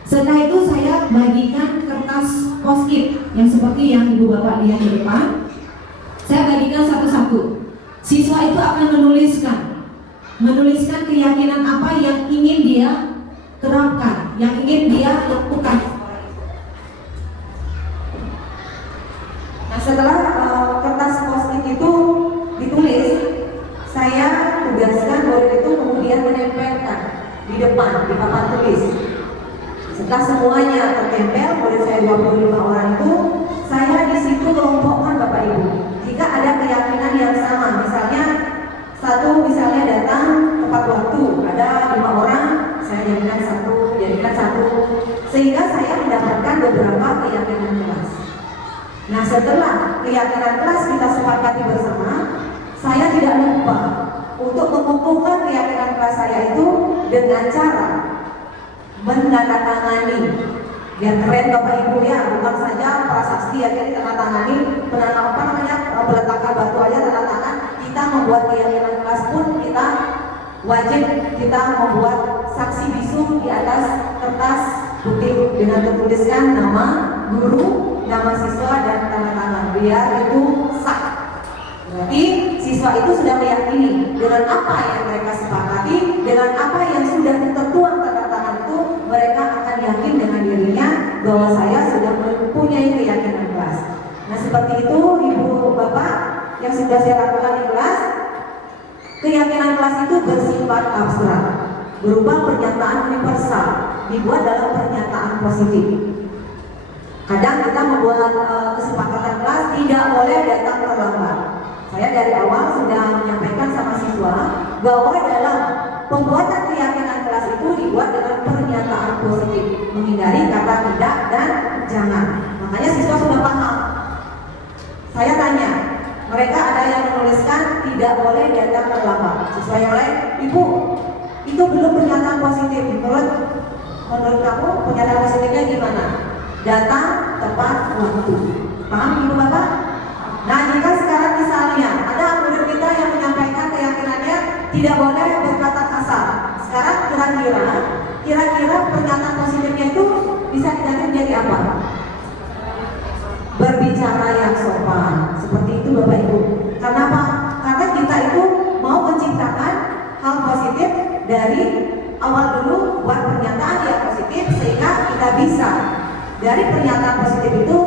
Setelah itu saya bagikan kertas post-it yang seperti yang Ibu Bapak lihat di depan. Saya bagikan satu-satu. Siswa itu akan menuliskan keyakinan apa yang ingin dia terapkan, yang ingin dia lakukan. Nah, setelah kertas post-it itu ditulis, saya tugaskan murid itu kemudian menempelkan di depan, di papan tulis. Setelah semuanya tertempel, murid saya 25 orang itu, saya di situ kelompokkan Bapak Ibu. Jika ada keyakinan yang sama, misalnya misalnya datang tepat waktu, ada 5 orang, saya jadikan satu, sehingga saya mendapatkan beberapa keyakinan kelas. Nah, setelah keyakinan kelas kita sepakati bersama, saya tidak lupa untuk mengumpulkan keyakinan kelas saya itu dengan cara menandatangani, biar keren Bapak Ibu ya, bukan saja prasasti ya, jadi tandatangani, peletakan batu aja tanda tangan. Kita membuat keyakinan kelas pun kita wajib kita membuat saksi bisu di atas kertas putih dengan tertuliskan nama guru, nama siswa dan tanda tangan, biar itu sah. Berarti siswa itu sudah meyakini dengan apa yang mereka sepakati, dengan apa yang sudah tertuang tanda tangan itu, mereka akan yakin dengan dirinya bahwa saya sudah mempunyai keyakinan kelas. Nah, seperti itu Ibu Bapak yang sudah saya lakukan di kelas. Keyakinan kelas itu bersifat abstrak, berupa pernyataan universal, dibuat dalam pernyataan positif. Kadang kita membuat kesepakatan kelas tidak boleh datang terlambat. Saya dari awal sudah menyampaikan sama siswa bahwa dalam pembuatan keyakinan kelas itu dibuat dengan pernyataan positif, menghindari kata tidak dan jangan. Makanya siswa sudah paham. Saya tanya, mereka ada yang menuliskan tidak boleh datang terlambat. Siswa yang lain, Ibu, itu belum pernyataan positif. Menurut kamu pernyataan positifnya gimana? Datang tepat waktu. Paham Ibu Bapak? Nah, jika sekarang misalnya ada murid kita yang menyampaikan keyakinannya tidak boleh berkata kasar. Sekarang kira-kira pernyataan positifnya itu bisa diganti menjadi apa? Berbicara yang sopan. Seperti itu Bapak Ibu. Kenapa? Karena kita itu mau menciptakan hal positif dari awal dulu, buat pernyataan yang positif sehingga kita bisa dari pernyataan positif itu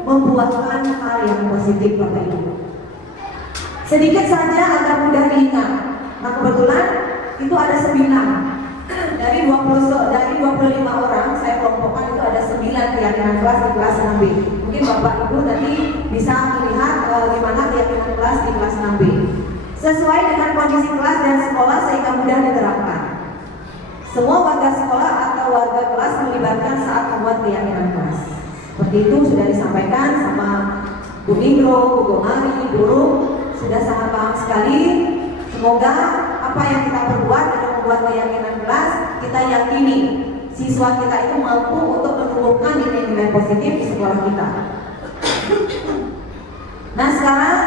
membuahkan hal yang positif Bapak Ibu. Sedikit saja agar mudah diingat. Nah, kebetulan itu ada 9 dari 25 orang saya kelompokkan, itu ada 9 keyakinan kelas di kelas 6B. Mungkin Bapak Ibu nanti bisa melihat bagaimana keyakinan kelas di kelas 6B sesuai dengan kondisi kelas dan sekolah sehingga mudah diterapkan. Semua warga sekolah atau warga kelas melibatkan saat membuat keyakinan kelas. Seperti itu sudah disampaikan sama Bu Indro, Bu Gomari, dulu sudah sangat paham sekali. Semoga apa yang kita perbuat dengan membuat keyakinan kelas, kita yakini siswa kita itu mampu untuk menumbuhkan nilai-nilai positif di sekolah kita. Nah, sekarang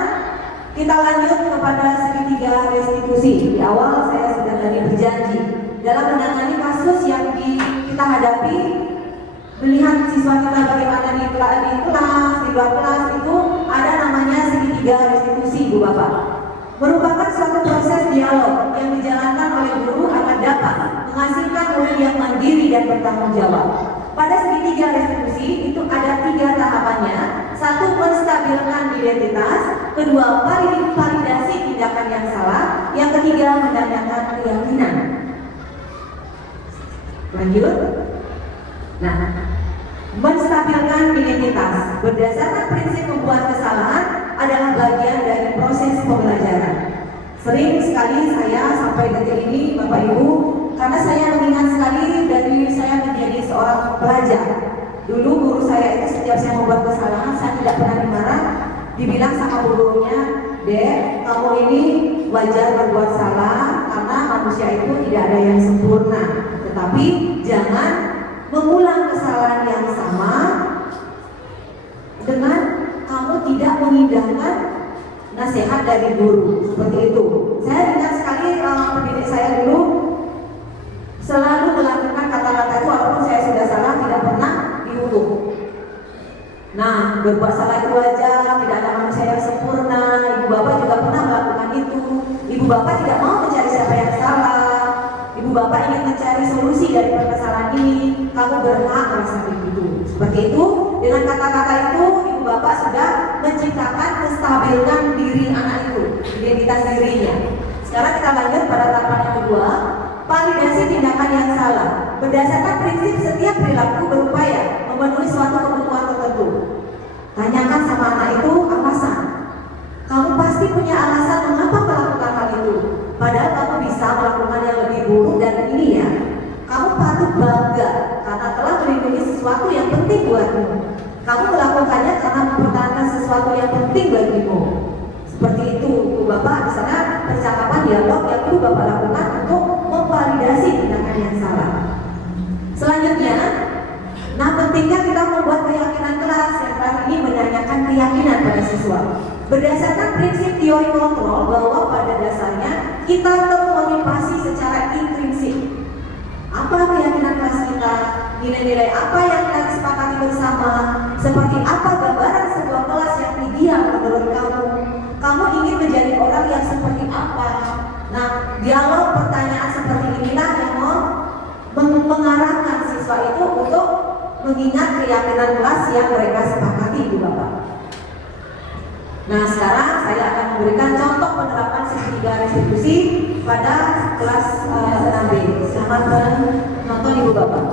kita lanjut kepada segitiga restitusi. Di awal saya sudah tadi berjanji dalam menangani kasus yang kita hadapi, melihat siswa kita bagaimana di kelas, di luar kelas itu ada namanya segitiga restitusi, Bu Bapak. Merupakan suatu proses dialog yang dijalankan oleh guru agar dapat menghasilkan murid yang mandiri dan bertanggung jawab. Pada segitiga restitusi menstabilkan identitas, kedua validasi tindakan yang salah, yang ketiga menanyakan keyakinan. Lanjut. Nah, menstabilkan identitas berdasarkan prinsip membuat kesalahan adalah bagian dari proses pembelajaran. Sering sekali saya sampai detik ini Bapak Ibu, karena saya mengingat sekali dari saya menjadi seorang pelajar. Dulu guru saya itu setiap saya membuat kesalahan, saya tidak pernah dimarah, dibilang sama gurunya, "Dek, kamu ini wajar berbuat salah karena manusia itu tidak ada yang sempurna. Tetapi jangan mengulang kesalahan yang sama dengan kamu tidak mengindahkan nasihat dari guru." Seperti itu. Saya ingat sekali pendidik saya dulu selalu melakukan kata-kata itu walaupun saya sudah salah tidak pernah dihukum. Nah, berbuat salah itu wajar, tidak ada manusia yang sempurna. Ibu bapak juga pernah melakukan itu. Ibu bapak tidak mau mencari siapa yang salah. Ibu bapak ingin mencari solusi dari permasalahan ini. Kamu berhak merasa begitu. Seperti itu, dengan kata-kata itu, ibu bapak sudah menciptakan, menstabilkan diri anak itu, identitas dirinya. Sekarang kita lanjut pada tahapan yang kedua, validasi tindakan yang salah. Berdasarkan prinsip setiap perilaku berupaya memenuhi suatu kebutuhan tertentu. Tanyakan sama anak itu alasan. Kamu pasti punya alasan mengapa melakukan hal itu. Padahal kamu bisa melakukan yang lebih buruk dan ini ya. Kamu patut bangga karena telah melindungi sesuatu yang penting buatmu. Kamu melakukannya karena mempertahankan sesuatu yang penting bagimu. Seperti itu, Ibu Bapak. Di sana percakapan dialog yang Ibu Bapak lakukan untuk memvalidasi tindakan yang salah. Selanjutnya, nah pentingnya kita membuat keyakinan kelas. Yang terakhir ini menanyakan keyakinan pada siswa. Berdasarkan prinsip teori kontrol bahwa pada dasarnya kita termotivasi secara intrinsik. Apa keyakinan kelas kita? Nilai-nilai apa yang kita sepakati bersama? Seperti apa gambaran sebuah kelas yang ideal menurut kamu? Kamu ingin menjadi orang yang seperti apa? Nah, dialog pertanyaan seperti inilah yang mengarahkan siswa itu untuk mengingat keyakinan kelas yang mereka sepakati, Ibu Bapak. Nah, sekarang saya akan memberikan contoh penerapan segitiga restitusi pada kelas 6B. Selamat menonton, Ibu Bapak.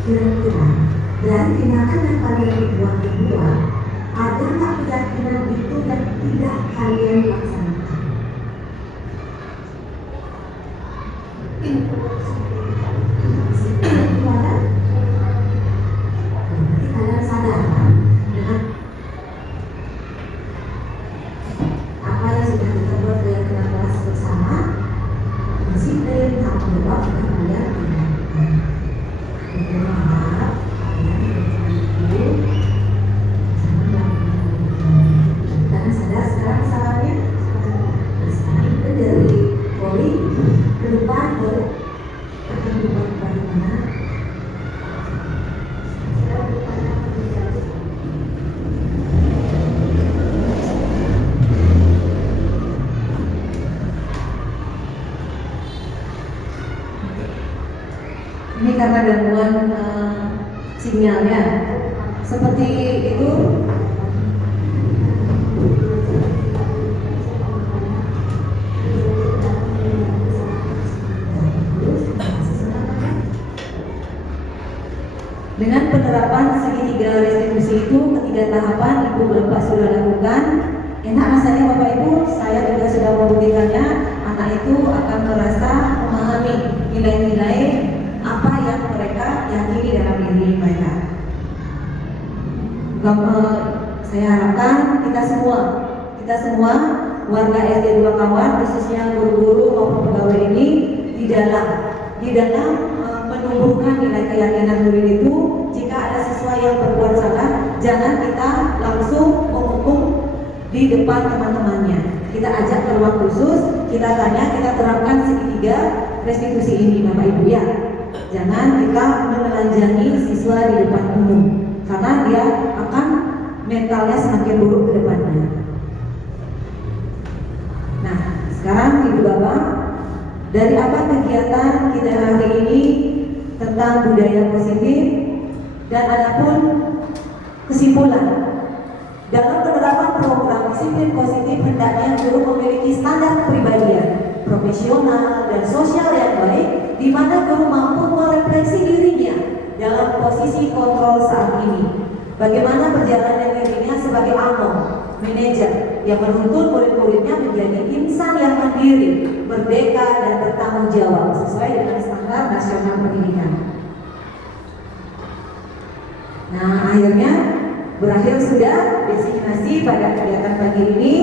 Kira-kira dari tindakan yang kalian dibuat kedua, ada nggak keyakinan itu yang tidak kalian laksanakan? Berarti kalian sadar dengan apa yang sudah kita buat dalam kelas bersama, disiplin, tanggung jawab yang kalian lakukan. Karena sadar sekarang salahnya sekarang itu dari poli ke depan boleh akan berubah bagaimana. Ini karena gangguan sinyalnya seperti itu. Dengan penerapan segitiga restitusi itu, ketiga tahapan Ibu Bapak sudah lakukan. Enak rasanya Bapak Ibu, saya juga sudah membuktikannya. Anak itu akan merasa memahami nilai-nilai apa yang mereka yakini dalam diri mereka. Saya harapkan kita semua warga SD 2 Kawan, khususnya guru-guru maupun pegawai ini di dalam menumbuhkan nilai keyakinan murid itu. Jika ada siswa yang berbuat salah, jangan kita langsung menghukum di depan teman-temannya. Kita ajak ke ruang khusus, kita tanya, kita terapkan segitiga restitusi ini Bapak Ibu ya. Jangan kita menelanjangi siswa di depan umum, karena dia akan mentalnya semakin buruk ke depannya. Nah, sekarang Ibu Bapak, dari apa kegiatan kita hari ini tentang budaya positif, dan adapun kesimpulan dalam penerapan program disiplin positif, hendaknya guru memiliki standar kepribadian profesional dan sosial yang baik, di mana guru mampu merefleksi dirinya dalam posisi kontrol saat ini. Bagaimana perjalanan dirinya sebagai among, manajer yang menuntut murid-muridnya menjadi insan yang mandiri, merdeka dan bertanggung jawab sesuai dengan standar nasional pendidikan. Nah, akhirnya berakhir sudah designasi pada kegiatan pagi ini.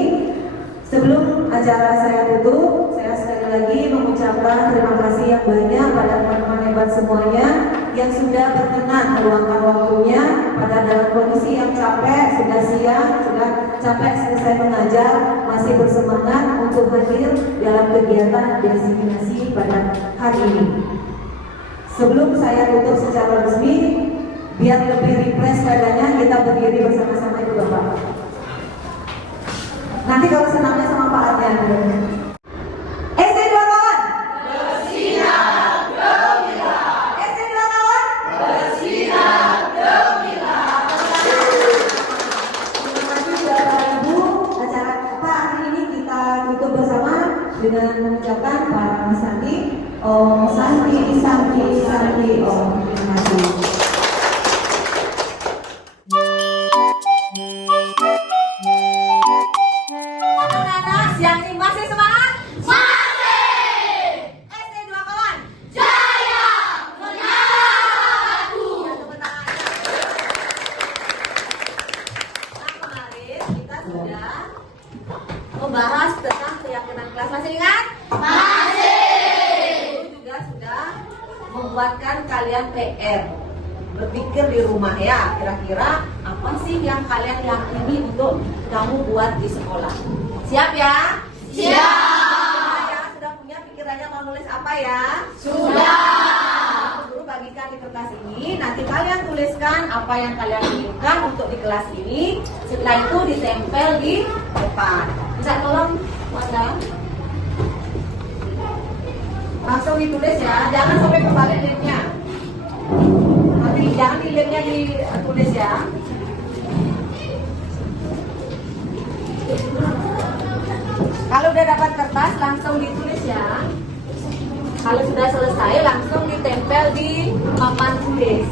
Sebelum acara saya tutup, saya sekali lagi mengucapkan terima kasih yang banyak pada teman-teman hebat semuanya yang sudah berkenan meluangkan waktunya pada dalam kondisi yang capek, sudah siang, sudah capek selesai mengajar, masih bersemangat untuk hadir dalam kegiatan designasi pada hari ini. Sebelum saya tutup secara resmi, biar lebih refresh badannya, kita berdiri bersama-sama Ibu Bapak. Nanti kalau senangnya sama Pak Aryan. SD 2 Kawan bersinar gemilang. SD 2 Kawan bersinar gemilang. Terima kasih Bapak Ibu. Acara hari ini kita tutup bersama dengan mengucapkan para Santi, Om Santi, Santi, Santi, Om. Terima kasih. Yang ini masih semangat? Masih! SD 2 Kawan jaya menyatu. Nah, kemarin kita sudah membahas tentang keyakinan kelas. Masih ingat? Masih! Guru juga sudah membuatkan kalian PR, berpikir di rumah ya, kira-kira apa sih yang kalian yakini untuk kamu buat di sekolah. Siap ya? Siap! Ya, sudah punya pikirannya mau nulis apa ya? Sudah! Guru bagikan di kertas ini, nanti kalian tuliskan apa yang kalian inginkan untuk di kelas ini. Setelah itu ditempel di depan. Bisa tolong Wanda? Langsung ditulis ya, jangan sampai kebalik linknya. Nanti jangan di linknya ditulis ya. Kalau udah dapat kertas langsung ditulis ya. Kalau sudah selesai langsung ditempel di papan tulis.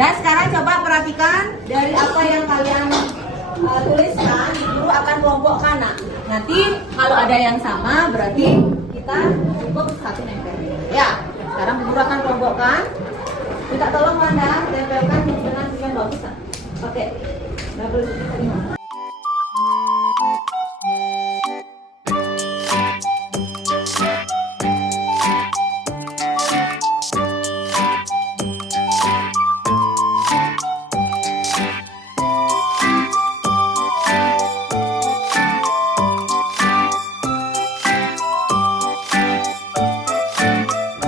Dan sekarang coba perhatikan dari apa yang kalian tuliskan, guru akan kelompokkan. Nah, nanti kalau ada yang sama berarti kita cukup satu nempel. Ya, sekarang guru akan kelompokkan. Minta tolong Wanda tempelkan dengan yang bagus. Oke. Double terima.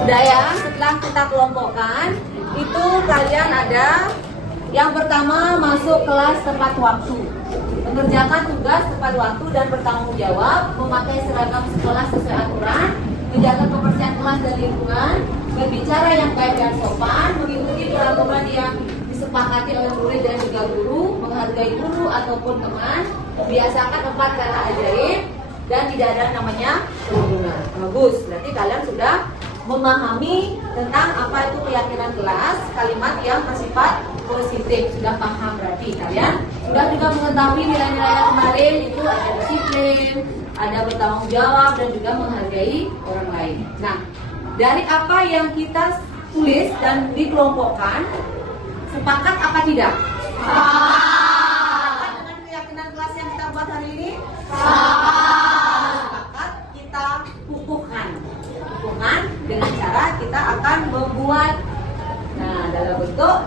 Udah ya, setelah kita kelompokkan, itu kalian ada yang pertama masuk kelas tepat waktu, mengerjakan tugas tepat waktu dan bertanggung jawab, memakai seragam sekolah sesuai aturan, menjaga kebersihan kelas dan lingkungan, berbicara yang baik dan sopan, mengikuti peraturan yang disepakati oleh murid dan juga guru, menghargai guru ataupun teman, membiasakan 4 kata ajaib, dan tidak ada namanya kerumunan. Bagus, berarti kalian sudah memahami tentang apa itu keyakinan kelas, kalimat yang bersifat positif. Sudah paham berarti kalian sudah juga mengetahui nilai-nilai yang kemarin itu ada disiplin, ada bertanggung jawab dan juga menghargai orang lain. Nah, dari apa yang kita tulis dan dikelompokkan, sepakat apa tidak? Sepakat dengan keyakinan kelas yang kita buat hari ini? Sepakat, kita kukuhkan dengan cara kita akan membuat dalam bentuk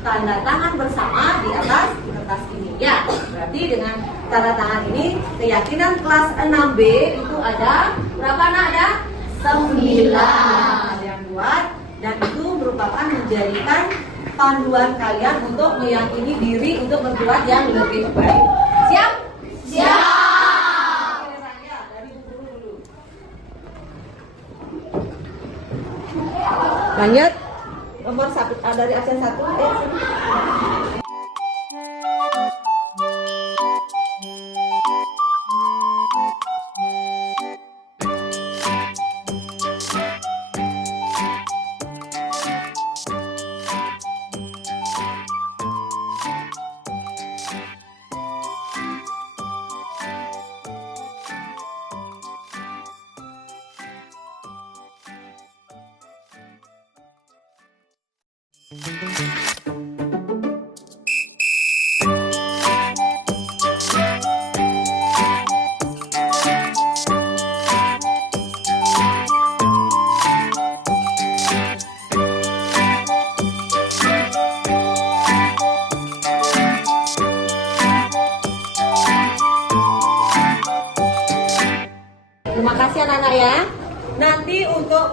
tanda tangan bersama di atas kertas ini ya. Berarti dengan tanda tangan ini keyakinan kelas 6B itu ada berapa anak? Ada 9 yang buat, dan itu merupakan menjadikan panduan kalian untuk meyakini diri untuk berbuat yang lebih baik. Siap? Siap. Lanjut, nomor 1 dari absen 1. Terima kasih anak-anak ya. Nanti untuk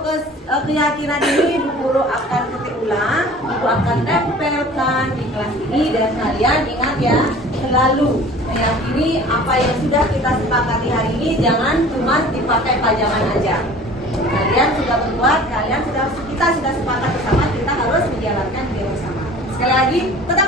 keyakinan ini guru akan ketik ulang, guru akan tempelkan di kelas ini, dan kalian ingat ya, selalu meyakini apa yang sudah kita sepakati hari ini, jangan cuma dipakai pajangan aja. Kalian sudah berbuat, kita sudah sepakat bersama, kita harus menjalankan dia bersama. Sekali lagi, tetap